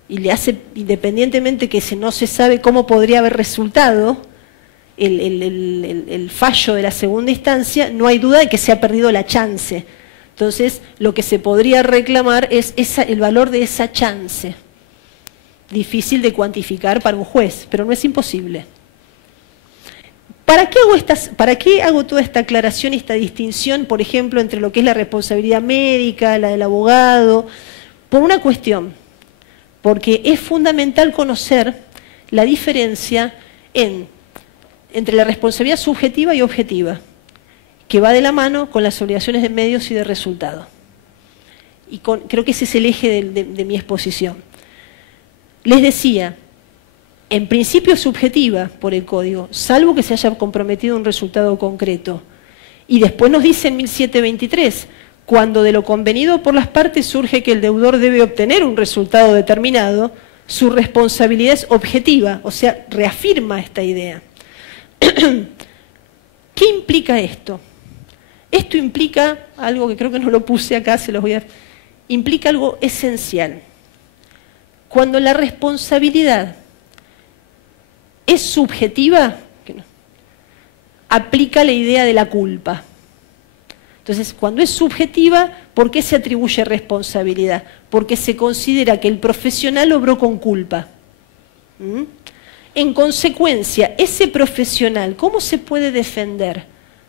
y le hace, independientemente que no se sabe cómo podría haber resultado el fallo de la segunda instancia, no hay duda de que se ha perdido la chance. Entonces, lo que se podría reclamar es el valor de esa chance. Difícil de cuantificar para un juez, pero no es imposible. ¿Para qué hago toda esta aclaración y esta distinción, por ejemplo, entre lo que es la responsabilidad médica, la del abogado? Por una cuestión, porque es fundamental conocer la diferencia entre la responsabilidad subjetiva y objetiva, que va de la mano con las obligaciones de medios y de resultado. Y creo que ese es el eje de mi exposición. Les decía, en principio es subjetiva por el código, salvo que se haya comprometido un resultado concreto. Y después nos dice en 1723, cuando de lo convenido por las partes surge que el deudor debe obtener un resultado determinado, su responsabilidad es objetiva, o sea, reafirma esta idea. ¿Qué implica esto? Esto implica algo que creo que no lo puse acá, implica algo esencial. Cuando la responsabilidad es subjetiva, aplica la idea de la culpa. Entonces, cuando es subjetiva, ¿por qué se atribuye responsabilidad? Porque se considera que el profesional obró con culpa. En consecuencia, ese profesional, ¿cómo se puede defender?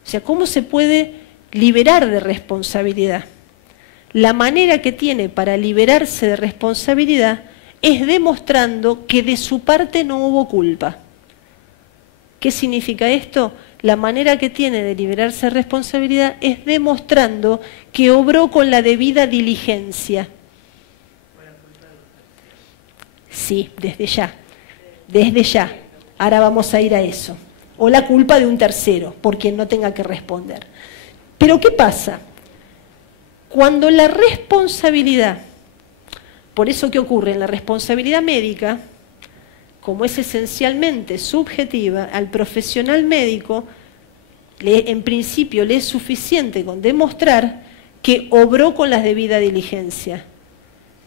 O sea, ¿cómo se puede liberar de responsabilidad? La manera que tiene para liberarse de responsabilidad es demostrando que de su parte no hubo culpa. ¿Qué significa esto? La manera que tiene de liberarse de responsabilidad es demostrando que obró con la debida diligencia. Sí, desde ya. Desde ya. Ahora vamos a ir a eso. O la culpa de un tercero, por quien no tenga que responder. Pero ¿qué pasa? Cuando la responsabilidad, por eso ¿qué ocurre? En la responsabilidad médica, como es esencialmente subjetiva, al profesional médico, en principio le es suficiente con demostrar que obró con la debida diligencia,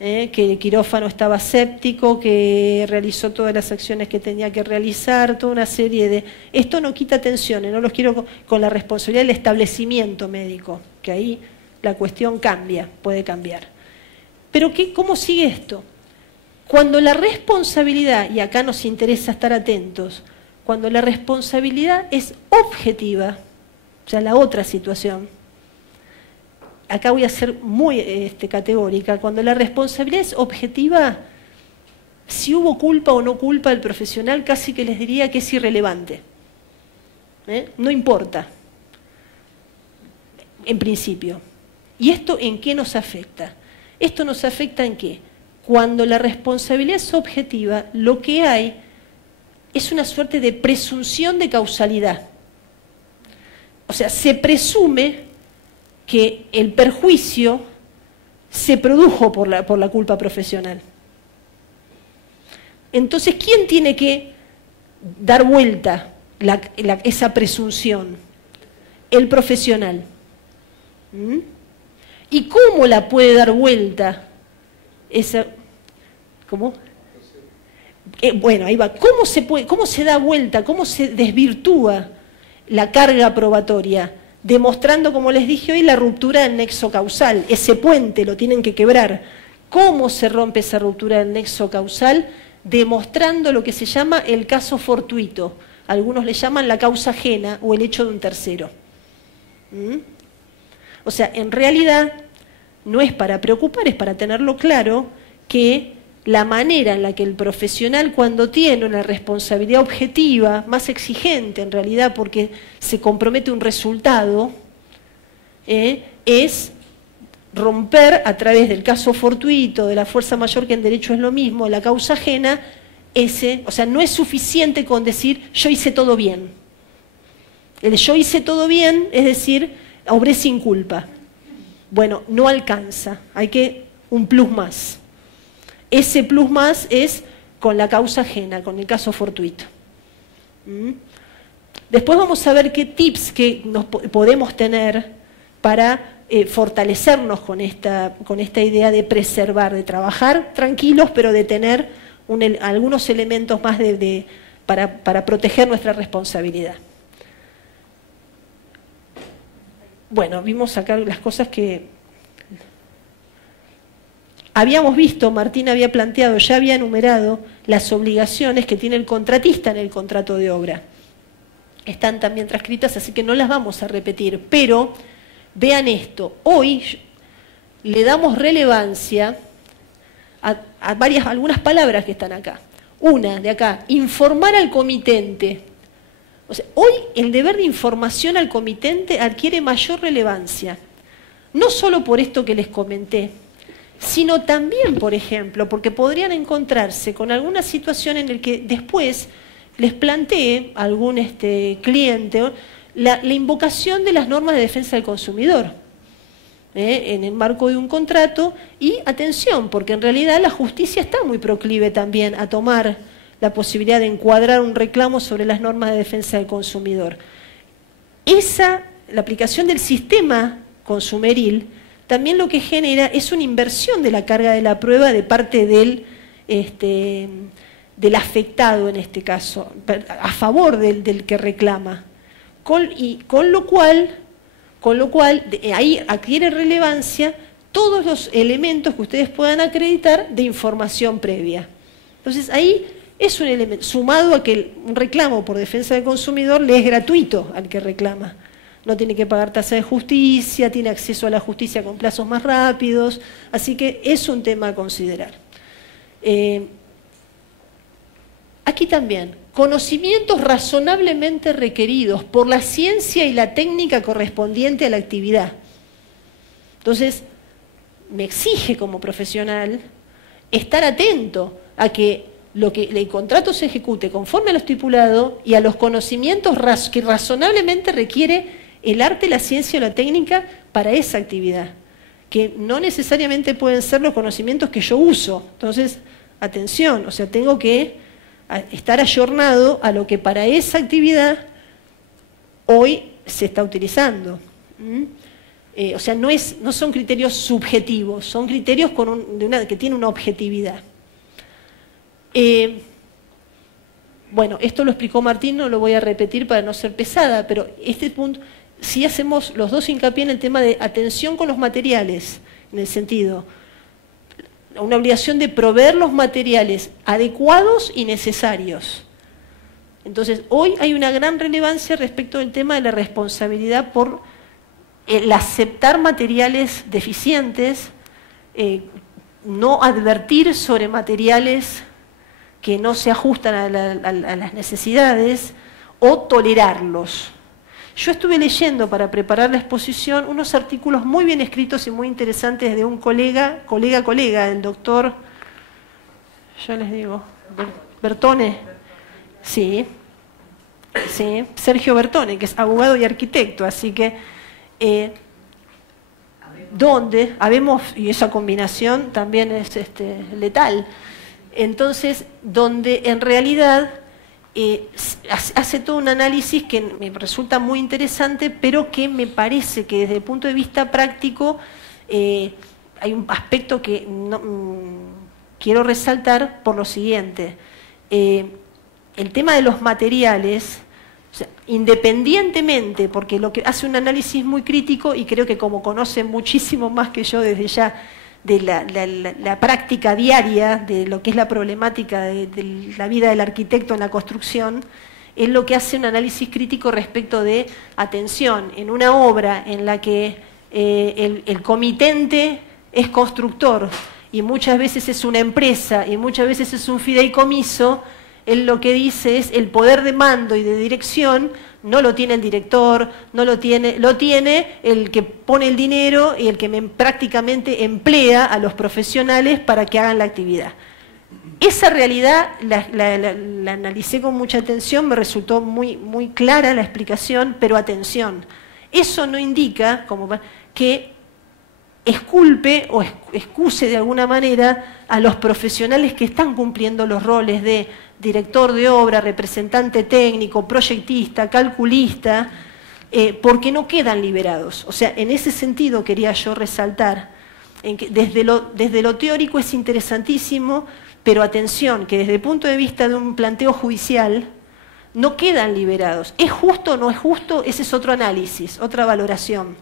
que el quirófano estaba séptico, que realizó todas las acciones que tenía que realizar, toda una serie de... Esto no quita tensiones, no los quiero con la responsabilidad del establecimiento médico, que ahí la cuestión cambia, puede cambiar. Pero ¿cómo sigue esto? Cuando la responsabilidad, y acá nos interesa estar atentos, cuando la responsabilidad es objetiva, o sea, la otra situación, acá voy a ser muy categórica, cuando la responsabilidad es objetiva, si hubo culpa o no culpa del profesional, casi que les diría que es irrelevante. No importa, en principio. ¿Y esto en qué nos afecta? Esto nos afecta en qué? Cuando la responsabilidad es objetiva, lo que hay es una suerte de presunción de causalidad. O sea, se presume que el perjuicio se produjo por la culpa profesional. Entonces, ¿quién tiene que dar vuelta esa presunción? El profesional. ¿Y cómo la puede dar vuelta esa? ¿Cómo? Bueno, ahí va. ¿Cómo se da vuelta? ¿Cómo se desvirtúa la carga probatoria? Demostrando, como les dije hoy, la ruptura del nexo causal. Ese puente lo tienen que quebrar. ¿Cómo se rompe esa ruptura del nexo causal? Demostrando lo que se llama el caso fortuito. Algunos le llaman la causa ajena o el hecho de un tercero. O sea, en realidad no es para preocupar, es para tenerlo claro que la manera en la que el profesional, cuando tiene una responsabilidad objetiva, más exigente en realidad porque se compromete un resultado, es romper a través del caso fortuito, de la fuerza mayor, que en derecho es lo mismo, la causa ajena, o sea, no es suficiente con decir yo hice todo bien. El yo hice todo bien es decir, obré sin culpa. Bueno, no alcanza, hay que un plus más. Ese plus más es con la causa ajena, con el caso fortuito. Después vamos a ver qué tips que podemos tener para fortalecernos con esta idea de preservar, de trabajar tranquilos, pero de tener algunos elementos más para proteger nuestra responsabilidad. Bueno, vimos acá las cosas que habíamos visto, Martín había planteado, ya había enumerado las obligaciones que tiene el contratista en el contrato de obra. Están también transcritas, así que no las vamos a repetir, pero vean esto, hoy le damos relevancia a algunas palabras que están acá. Una de acá, informar al comitente. O sea, hoy el deber de información al comitente adquiere mayor relevancia, no solo por esto que les comenté, sino también, por ejemplo, porque podrían encontrarse con alguna situación en la que después les plantee a algún cliente la invocación de las normas de defensa del consumidor en el marco de un contrato. Y atención, porque en realidad la justicia está muy proclive también a tomar la posibilidad de encuadrar un reclamo sobre las normas de defensa del consumidor. La aplicación del sistema consumeril también lo que genera es una inversión de la carga de la prueba de parte del afectado en este caso, a favor del que reclama. Con lo cual ahí adquiere relevancia todos los elementos que ustedes puedan acreditar de información previa. Entonces ahí es un elemento, sumado a que un reclamo por defensa del consumidor le es gratuito al que reclama. No tiene que pagar tasa de justicia, tiene acceso a la justicia con plazos más rápidos, así que es un tema a considerar. Aquí también, conocimientos razonablemente requeridos por la ciencia y la técnica correspondiente a la actividad. Entonces, me exige como profesional estar atento a que el contrato se ejecute conforme a lo estipulado y a los conocimientos que razonablemente requiere el arte, la ciencia o la técnica para esa actividad, que no necesariamente pueden ser los conocimientos que yo uso. Entonces, atención, o sea, tengo que estar ayornado a lo que para esa actividad hoy se está utilizando. O sea, no son criterios subjetivos, son criterios que tienen una objetividad. Bueno, esto lo explicó Martín, no lo voy a repetir para no ser pesada, pero este punto, si hacemos los dos hincapié en el tema de atención con los materiales, en el sentido, una obligación de proveer los materiales adecuados y necesarios. Entonces, hoy hay una gran relevancia respecto del tema de la responsabilidad por el aceptar materiales deficientes, no advertir sobre materiales que no se ajustan a las necesidades o tolerarlos. Yo estuve leyendo para preparar la exposición unos artículos muy bien escritos y muy interesantes de un colega, el doctor, ya les digo, Bertone, sí, Sergio Bertone, que es abogado y arquitecto, así que donde habemos, y esa combinación también es letal, entonces donde en realidad hace todo un análisis que me resulta muy interesante, pero que me parece que desde el punto de vista práctico hay un aspecto que quiero resaltar por lo siguiente. El tema de los materiales, o sea, independientemente, porque lo que hace un análisis muy crítico, y creo que como conoce muchísimo más que yo desde ya de la práctica diaria de lo que es la problemática de la vida del arquitecto en la construcción, es lo que hace un análisis crítico respecto de, atención, en una obra en la que el comitente es constructor y muchas veces es una empresa y muchas veces es un fideicomiso, él lo que dice es el poder de mando y de dirección no lo tiene el director, lo tiene el que pone el dinero y el que prácticamente emplea a los profesionales para que hagan la actividad. Esa realidad la analicé con mucha atención, me resultó muy, muy clara la explicación, pero atención, eso no indica que exculpe o excuse de alguna manera a los profesionales que están cumpliendo los roles de director de obra, representante técnico, proyectista, calculista, porque no quedan liberados. O sea, en ese sentido quería yo resaltar, en que desde lo teórico es interesantísimo, pero atención, que desde el punto de vista de un planteo judicial, no quedan liberados. ¿Es justo o no es justo? Ese es otro análisis, otra valoración.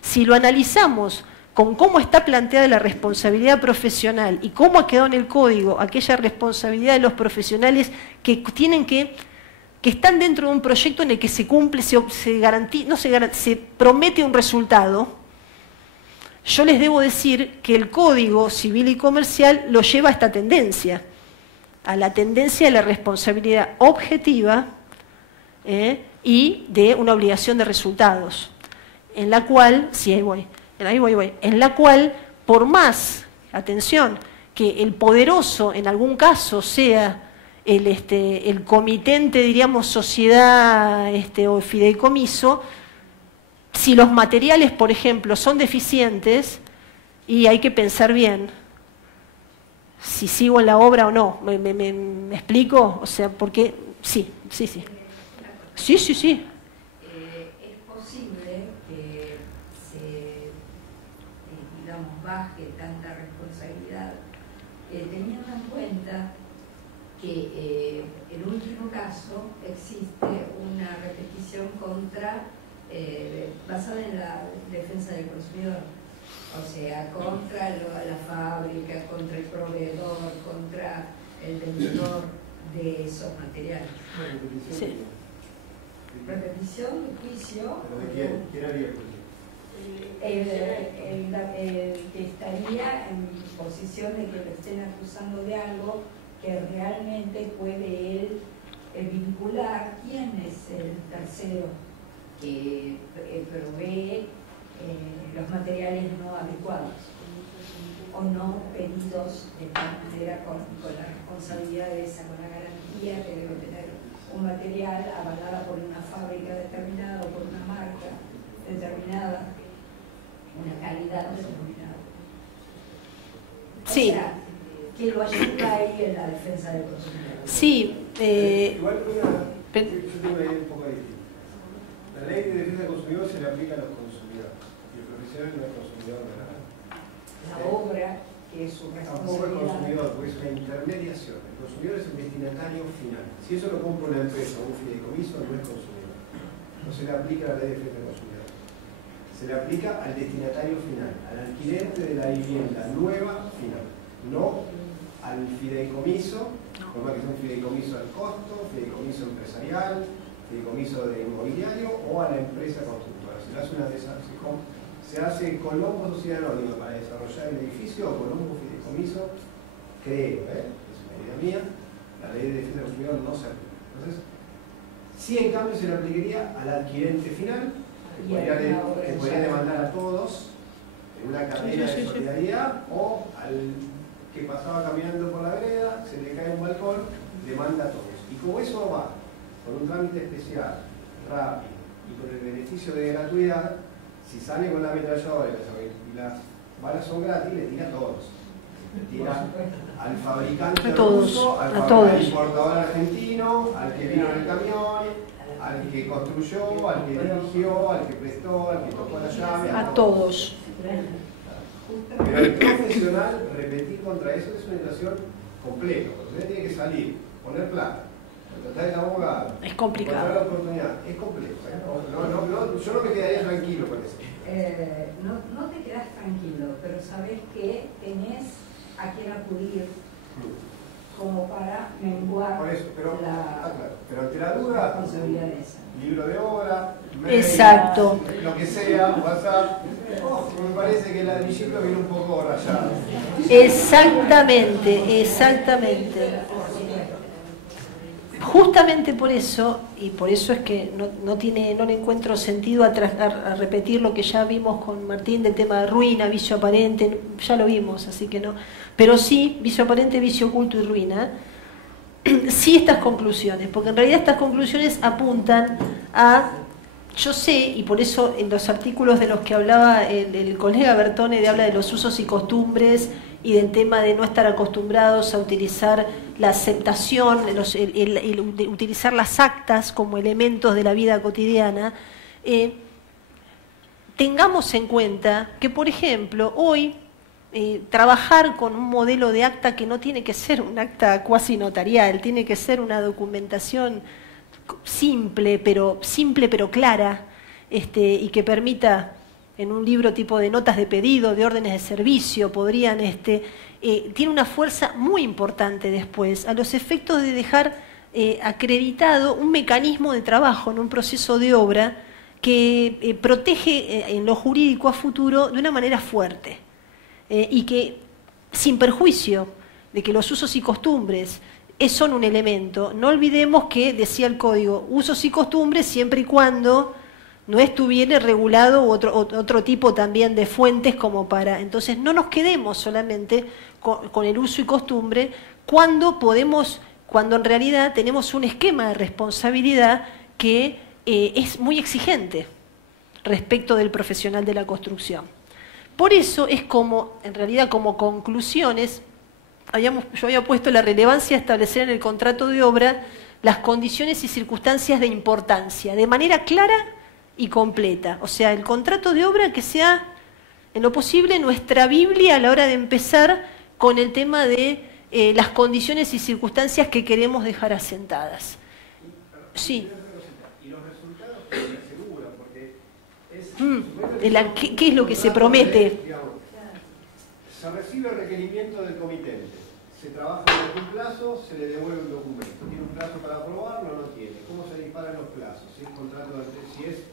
Si lo analizamos con cómo está planteada la responsabilidad profesional y cómo ha quedado en el código aquella responsabilidad de los profesionales que tienen que están dentro de un proyecto en el que se cumple, se promete un resultado, yo les debo decir que el Código Civil y Comercial lo lleva a esta tendencia, a la tendencia de la responsabilidad objetiva y de una obligación de resultados, en la cual, en la cual, por más, atención, que el poderoso en algún caso sea el comitente, diríamos, sociedad o fideicomiso, si los materiales, por ejemplo, son deficientes, y hay que pensar bien si sigo en la obra o no. ¿Me explico? O sea, porque sí. Sí. ¿Es posible que se, digamos, baje tanta responsabilidad, teniendo en cuenta que en último caso existe una repetición basada en la defensa del consumidor? O sea, contra la fábrica, contra el proveedor, contra el vendedor de esos materiales. Sí. Repetición de juicio. ¿Quién haría juicio? El que estaría en posición de que lo estén acusando de algo que realmente puede él vincular. ¿Quién es el tercero que provee los materiales no adecuados o no pedidos de tal manera con la responsabilidad de esa, con la garantía que debe tener un material avalada por una fábrica determinada o por una marca determinada, una calidad determinada? Sí. O sea, que lo ayuda ahí en la defensa del consumidor. Sí. Igual yo tengo una idea un poco distinta. La ley de defensa del consumidor se le aplica a los consumidores y el profesional no es consumidor de nada. La obra, que es su Tampoco es responsabilidad. consumidor, porque es una intermediación. El consumidor es el destinatario final. Si eso lo compra una empresa o un fideicomiso, no es consumidor. No se le aplica la ley de defensa del consumidor. Se le aplica al destinatario final, al adquirente de la vivienda nueva final, no al fideicomiso, por más que sea un fideicomiso al costo, fideicomiso empresarial, fideicomiso de inmobiliario o a la empresa constructora. Se hace Colombo Sociedad Anónima para desarrollar el edificio, o Colombo Fideicomiso, creo, es una idea mía, la ley de defensa del consumidor no se aplica. Entonces, sí, en cambio se le aplicaría al adquirente final, que podría demandar a todos en una cadena de solidaridad, o al que pasaba caminando por la vereda, se le cae un balcón, demanda a todos. Y como eso va con un trámite especial, rápido y con el beneficio de gratuidad, si sale con la ametralladora y las balas son gratis, le tira a todos. Le tira al fabricante ruso, al importador argentino, al que vino en el camión, al que construyó, al que dirigió, al que prestó, al que tocó la llave. A todos. Pero el profesional, repetir contra eso es una situación compleja. Porque usted tiene que salir, poner plata, contratar el abogado. Es complicado. Encontrar la oportunidad. Es complejo. Yo no me quedaría tranquilo con eso. No te quedas tranquilo, pero sabes que tenés a quién acudir como para menguar Por eso, pero, la pero ante la duda, responsabilidad esa. libro de obra, mail, Exacto. lo que sea, WhatsApp. Me parece que el ladrillito viene un poco rayado. Exactamente. Justamente por eso, y por eso es que no le encuentro sentido a repetir lo que ya vimos con Martín del tema de ruina, vicio aparente, ya lo vimos, así que no. Pero sí, vicio aparente, vicio oculto y ruina, sí estas conclusiones, porque en realidad estas conclusiones apuntan a yo sé, y por eso en los artículos de los que hablaba el colega Bertone, habla de los usos y costumbres y del tema de no estar acostumbrados a utilizar la aceptación, utilizar las actas como elementos de la vida cotidiana. Tengamos en cuenta que, por ejemplo, hoy trabajar con un modelo de acta que no tiene que ser un acta cuasi notarial, tiene que ser una documentación simple pero clara, y que permita en un libro tipo de notas de pedido, de órdenes de servicio, podrían, tiene una fuerza muy importante después, a los efectos de dejar acreditado un mecanismo de trabajo en un proceso de obra que protege en lo jurídico a futuro de una manera fuerte, y que, sin perjuicio de que los usos y costumbres son un elemento, no olvidemos que, decía el código, usos y costumbres siempre y cuando no estuviera regulado otro tipo también de fuentes como para... Entonces no nos quedemos solamente con el uso y costumbre cuando en realidad tenemos un esquema de responsabilidad que es muy exigente respecto del profesional de la construcción. Por eso es como, en realidad como conclusiones, yo había puesto la relevancia de establecer en el contrato de obra las condiciones y circunstancias de importancia, de manera clara y completa. O sea, el contrato de obra que sea, en lo posible, nuestra Biblia a la hora de empezar con el tema de las condiciones y circunstancias que queremos dejar asentadas. Sí. Y los resultados que se aseguran, porque ¿Qué es lo que se promete? Se recibe el requerimiento del comitente, se trabaja en un plazo, se le devuelve un documento. ¿Tiene un plazo para aprobarlo o no tiene? ¿Cómo se disparan los plazos? Si es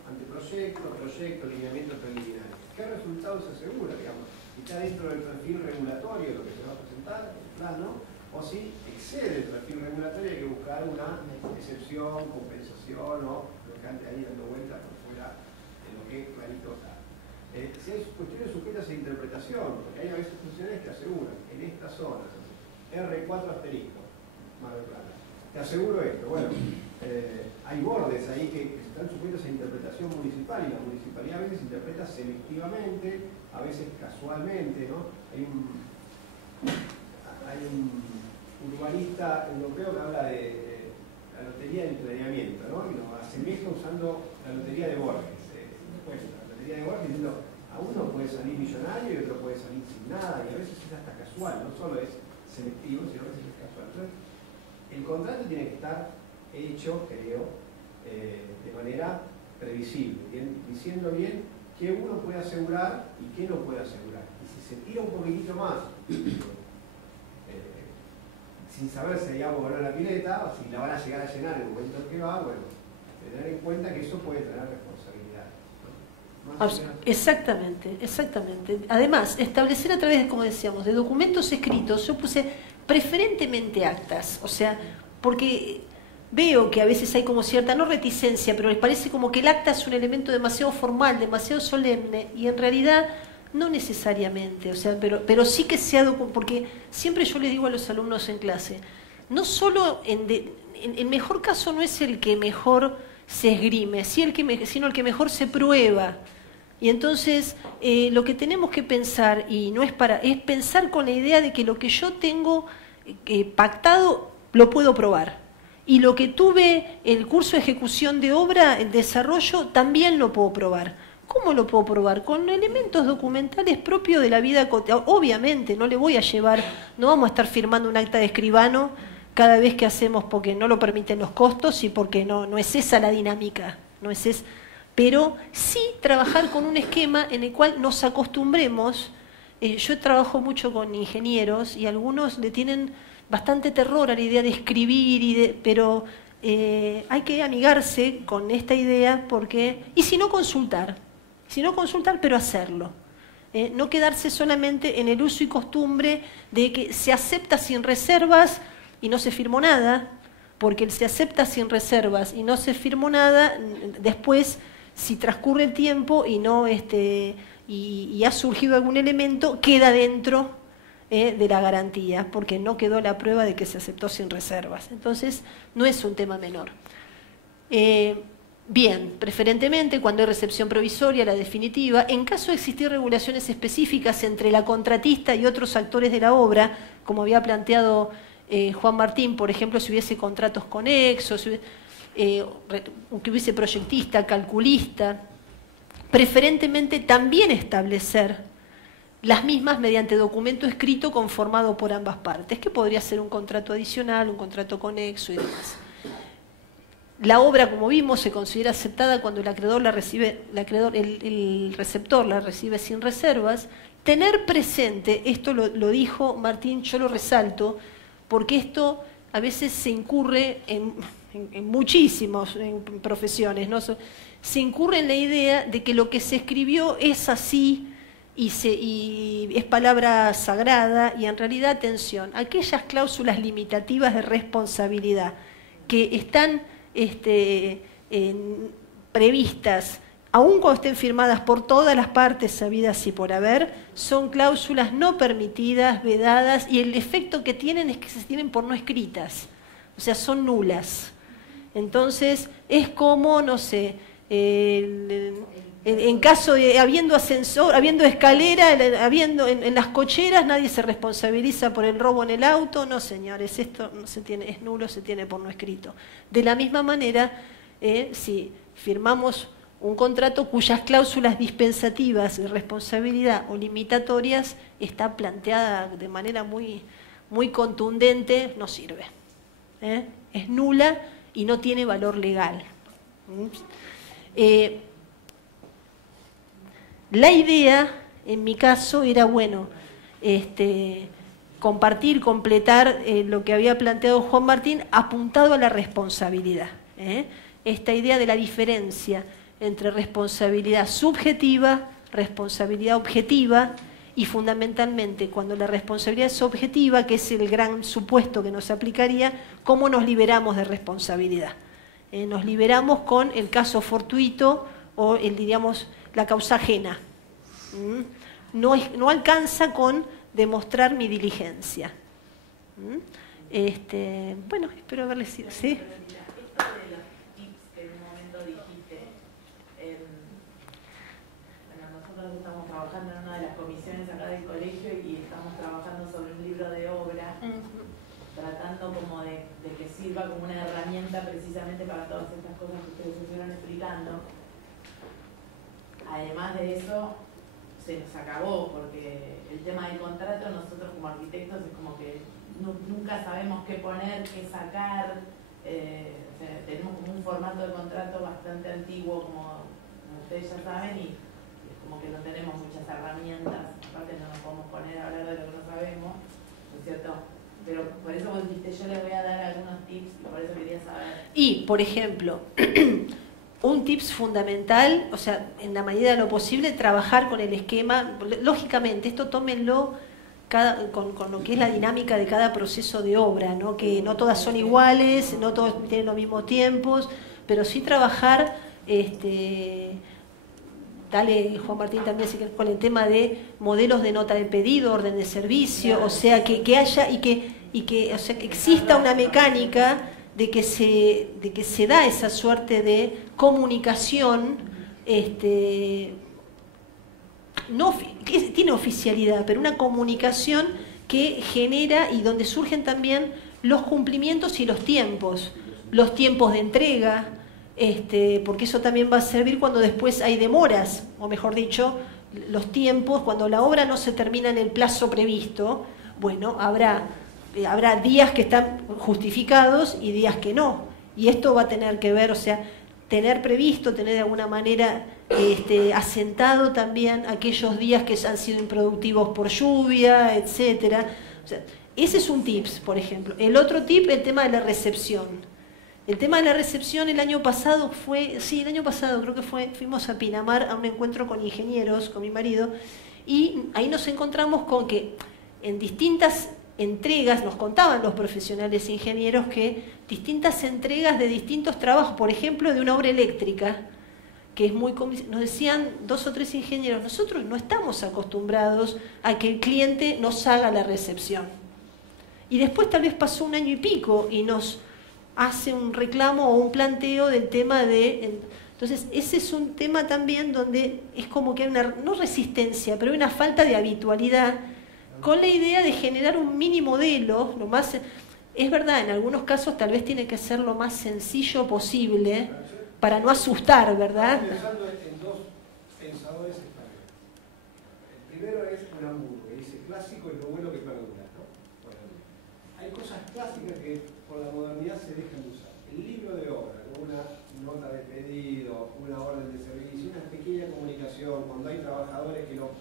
anteproyecto, lineamiento preliminar. ¿Qué resultados se asegura, digamos? Si está dentro del perfil regulatorio de lo que se va a presentar, el plano, o si excede el perfil regulatorio, hay que buscar una excepción, compensación, o lo que ande ahí dando vueltas por fuera de lo que clarito está. Si hay cuestiones sujetas a interpretación, porque hay a veces funciones que aseguran, en esta zona, R4 asterisco, Mar del Plata, te aseguro esto, bueno, hay bordes ahí que están sujetos a interpretación municipal, y la municipalidad a veces interpreta selectivamente, a veces casualmente, ¿no? Hay un urbanista europeo que habla de la lotería de planeamiento, ¿no? Y lo asemeja usando la lotería de Borges. La lotería de Borges diciendo, a uno puede salir millonario y otro puede salir sin nada, y a veces es hasta casual, no solo es selectivo, sino a veces es casual. Entonces, el contrato tiene que estar hecho, creo, de manera previsible, diciendo bien qué uno puede asegurar y qué no puede asegurar. Y si se tira un poquitito más, sin saber si hay agua o no en la pileta, o si la van a llegar a llenar en el momento en que va, bueno, tener en cuenta que eso puede tener responsabilidad, ¿no? Exactamente, exactamente. Además, establecer a través, como decíamos, de documentos escritos, yo puse preferentemente actas, o sea, porque veo que a veces hay como cierta, no reticencia, pero les parece como que el acta es un elemento demasiado formal, demasiado solemne, y en realidad no necesariamente, o sea, pero sí que sea, porque siempre yo les digo a los alumnos en clase, no solo en mejor caso no es el que mejor se esgrime, sino el que mejor se prueba. Y entonces lo que tenemos que pensar, y no es es pensar con la idea de que lo que yo tengo pactado lo puedo probar. Y lo que tuve el curso de ejecución de obra, el desarrollo, también lo puedo probar. ¿Cómo lo puedo probar? Con elementos documentales propios de la vida cotidiana. Obviamente no le voy a llevar, no vamos a estar firmando un acta de escribano cada vez que hacemos porque no lo permiten los costos y porque no es esa la dinámica, no es esa. Pero sí trabajar con un esquema en el cual nos acostumbremos. Yo trabajo mucho con ingenieros y algunos le tienen bastante terror a la idea de escribir, pero hay que amigarse con esta idea y si no consultar, pero hacerlo. No quedarse solamente en el uso y costumbre de que se acepta sin reservas y no se firmó nada, porque el se acepta sin reservas y no se firmó nada, después si transcurre el tiempo y no y ha surgido algún elemento, queda dentro de la garantía, porque no quedó la prueba de que se aceptó sin reservas. Entonces, no es un tema menor. Bien, preferentemente cuando hay recepción provisoria, la definitiva, en caso de existir regulaciones específicas entre la contratista y otros actores de la obra, como había planteado Juan Martín, por ejemplo, si hubiese contratos conexos, que hubiese proyectista, calculista, preferentemente también establecer las mismas mediante documento escrito conformado por ambas partes, que podría ser un contrato adicional, un contrato conexo y demás. La obra, como vimos, se considera aceptada cuando el acreedor la recibe, el receptor la recibe sin reservas. Tener presente, esto lo dijo Martín, yo lo resalto, porque esto a veces se incurre en muchísimas profesiones, ¿no? Se incurre en la idea de que lo que se escribió es así y es palabra sagrada, y en realidad, atención, aquellas cláusulas limitativas de responsabilidad que están previstas, aun cuando estén firmadas por todas las partes sabidas y por haber, son cláusulas no permitidas, vedadas, y el efecto que tienen es que se tienen por no escritas, o sea, son nulas. Entonces, es como, no sé, en caso de habiendo ascensor, habiendo escalera, habiendo en las cocheras, nadie se responsabiliza por el robo en el auto. No, señores, esto no se tiene, es nulo, se tiene por no escrito. De la misma manera, si firmamos un contrato cuyas cláusulas dispensativas de responsabilidad o limitatorias está planteada de manera muy, muy contundente, no sirve. Es nula y no tiene valor legal. La idea, en mi caso, era, bueno, compartir, completar lo que había planteado Juan Martín, apuntado a la responsabilidad. Esta idea de la diferencia entre responsabilidad subjetiva, responsabilidad objetiva, y fundamentalmente, cuando la responsabilidad es objetiva, que es el gran supuesto que nos aplicaría, ¿cómo nos liberamos de responsabilidad? Nos liberamos con el caso fortuito o, diríamos, la causa ajena. No alcanza con demostrar mi diligencia. Bueno, espero haberles sido. ¿Sí? Esto de los tips que en un momento dijiste, bueno, nosotros estamos trabajando en una de las comisiones acá del colegio y estamos trabajando sobre un libro de obra, tratando como de que sirva como una herramienta precisamente para todas estas cosas que ustedes estuvieron explicando. Además de eso, se nos acabó, porque el tema del contrato, nosotros como arquitectos es como que nunca sabemos qué poner, qué sacar. O sea, tenemos como un formato de contrato bastante antiguo, como ustedes ya saben, y es como que no tenemos muchas herramientas. Aparte no nos podemos poner a hablar de lo que no sabemos, ¿no es cierto? Pero por eso vos dijiste, yo les voy a dar algunos tips, y por eso quería saber. Y, por ejemplo, un tips fundamental, o sea, en la medida de lo posible, trabajar con el esquema. Lógicamente, esto tómenlo con lo que es la dinámica de cada proceso de obra, ¿no? Que no todas son iguales, no todos tienen los mismos tiempos, pero sí trabajar, dale Juan Martín también con el tema de modelos de nota de pedido, orden de servicio, o sea, que haya y que o sea, que exista una mecánica de que se da esa suerte de comunicación, que tiene oficialidad, pero una comunicación que genera y donde surgen también los cumplimientos y los tiempos de entrega, porque eso también va a servir cuando después hay demoras, o mejor dicho, los tiempos, cuando la obra no se termina en el plazo previsto, bueno, habrá días que están justificados y días que no. Y esto va a tener que ver, o sea, tener previsto, tener de alguna manera asentado también aquellos días que han sido improductivos por lluvia, etcétera. O sea, ese es un tips, por ejemplo. El otro tip, el tema de la recepción. El tema de la recepción el año pasado creo que fuimos a Pinamar a un encuentro con ingenieros, con mi marido, y ahí nos encontramos con que en distintas entregas, nos contaban los profesionales ingenieros que distintas entregas de distintos trabajos, por ejemplo, de una obra eléctrica, que es nos decían 2 o 3 ingenieros, nosotros no estamos acostumbrados a que el cliente nos haga la recepción. Y después tal vez pasó un año y pico y nos hace un reclamo o un planteo del tema de... Entonces, ese es un tema también donde es como que hay una, no resistencia, pero hay una falta de habitualidad con la idea de generar un mini modelo, lo más... Es verdad, en algunos casos tal vez tiene que ser lo más sencillo posible para no asustar, ¿verdad? Estoy pensando en dos pensadores españoles. El primero es Unamuno, que dice clásico es lo bueno que perdura, ¿no? Bueno, hay cosas clásicas que por la modernidad se dejan de usar. El libro de obra, ¿no? Una nota de pedido, una orden de servicio, una pequeña comunicación, cuando hay trabajadores que no,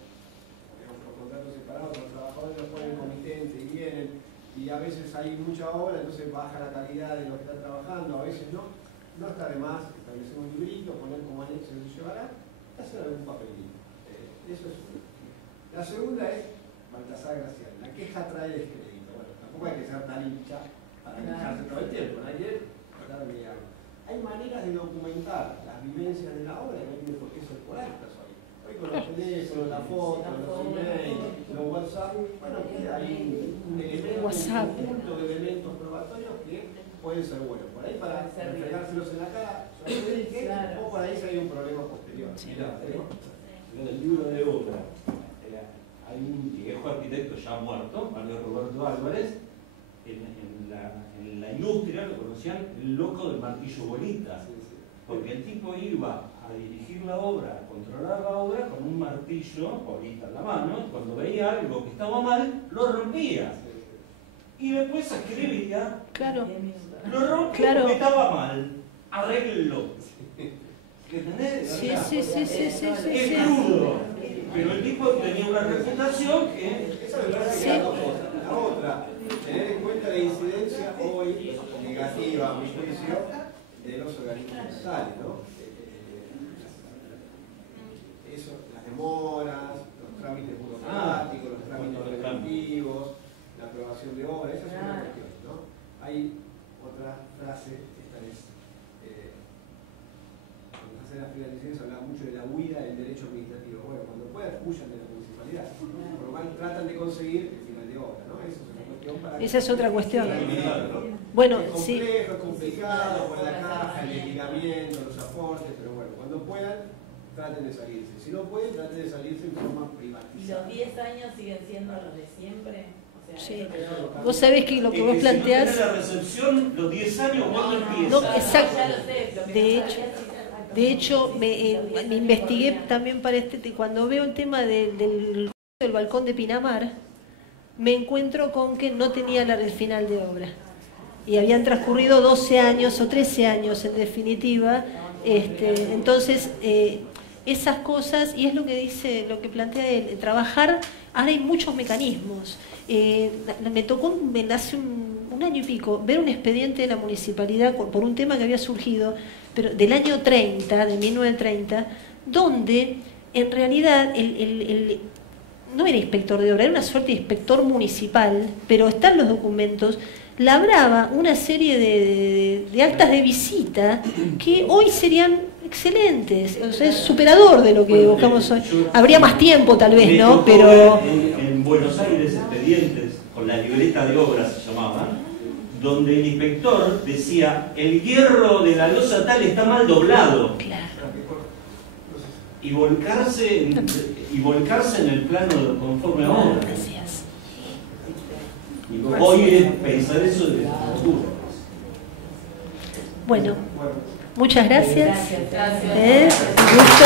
digamos, por contratos separados, los trabajadores los ponen comitente y vienen, y a veces hay mucha obra, entonces baja la calidad de lo que están trabajando, a veces no. No está de más establecer un librito, poner como anexo se llevará, hacer algún papelito. Eso es uno. La segunda es Baltasar Gracián. La queja trae descrédito. Bueno, tampoco hay que ser tan hincha para quejarse todo el tiempo. ¿No? Hay maneras de documentar las vivencias de la obra que no tiene por qué ser por actas hoy. Hoy con los teléfonos, la foto, los emails, los WhatsApp, bueno, queda ahí un elemento, un conjunto de elementos probatorios que pueden ser buenos. Por ahí para entregárselos en la cara, o por ahí si hay un problema posterior. Mirá, en el libro de obra hay un viejo arquitecto ya muerto, Mario Roberto Álvarez, en la industria lo conocían el loco del martillo bolita, porque el tipo iba a dirigir la obra, a controlar la obra con un martillo bolita en la mano, y cuando veía algo que estaba mal, lo rompía. Y después escribía, claro, lo rompía porque estaba mal, arreglo. ¿Entendés? Sí, sí, sí, sí, sí, sí. Es crudo, pero el tipo tenía una reputación que... Esa me parece que es dos cosas. La otra, tener en cuenta la incidencia hoy negativa, a mi juicio, de los organismos estatales, ¿no? Eso, las demoras, los trámites burocráticos, los trámites preventivos, la aprobación de obras, esa es una cuestión, ¿no? Hay otra frase, esta es, cuando se hace las privatizaciones se hablaba mucho de la huida del derecho administrativo. Bueno, cuando puedan, huyan de la municipalidad, por lo cual tratan de conseguir el final de obra, ¿no? Eso es una cuestión para... Esa es otra cuestión. ¿no? Bueno, es complejo, sí. es complicado, por la caja, el desligamiento, los aportes, pero bueno, cuando puedan, traten de salirse. Si no pueden, traten de salirse en forma privatizada. ¿Y los 10 años siguen siendo los de siempre? Sí. Vos sabés que lo que vos planteás... Si no tenés la recepción, los 10 años, ¿cuándo empieza? No, exacto. Ya lo sé, De hecho, me investigué también para cuando veo el tema del balcón de Pinamar, me encuentro con que no tenía el final de obra. Y habían transcurrido 12 años o 13 años en definitiva. Entonces, esas cosas, y es lo que dice, lo que plantea él, trabajar, ahora hay muchos mecanismos. Me tocó hace un año y pico ver un expediente de la municipalidad por un tema que había surgido, pero del año 30, de 1930, donde en realidad no era inspector de obra, era una suerte de inspector municipal, pero están los documentos, labraba una serie de actas de visita que hoy serían excelentes, o sea, es superador de lo que buscamos hoy. Habría más tiempo tal vez, ¿no? Pero en Buenos Aires expedientes con la libreta de obras se llamaban, donde el inspector decía el hierro de la losa tal está mal doblado. Claro. Y volcarse en el plano conforme a obra. Gracias. Y hoy es pensar eso de futuro. Bueno, muchas gracias. Gracias. Un gusto.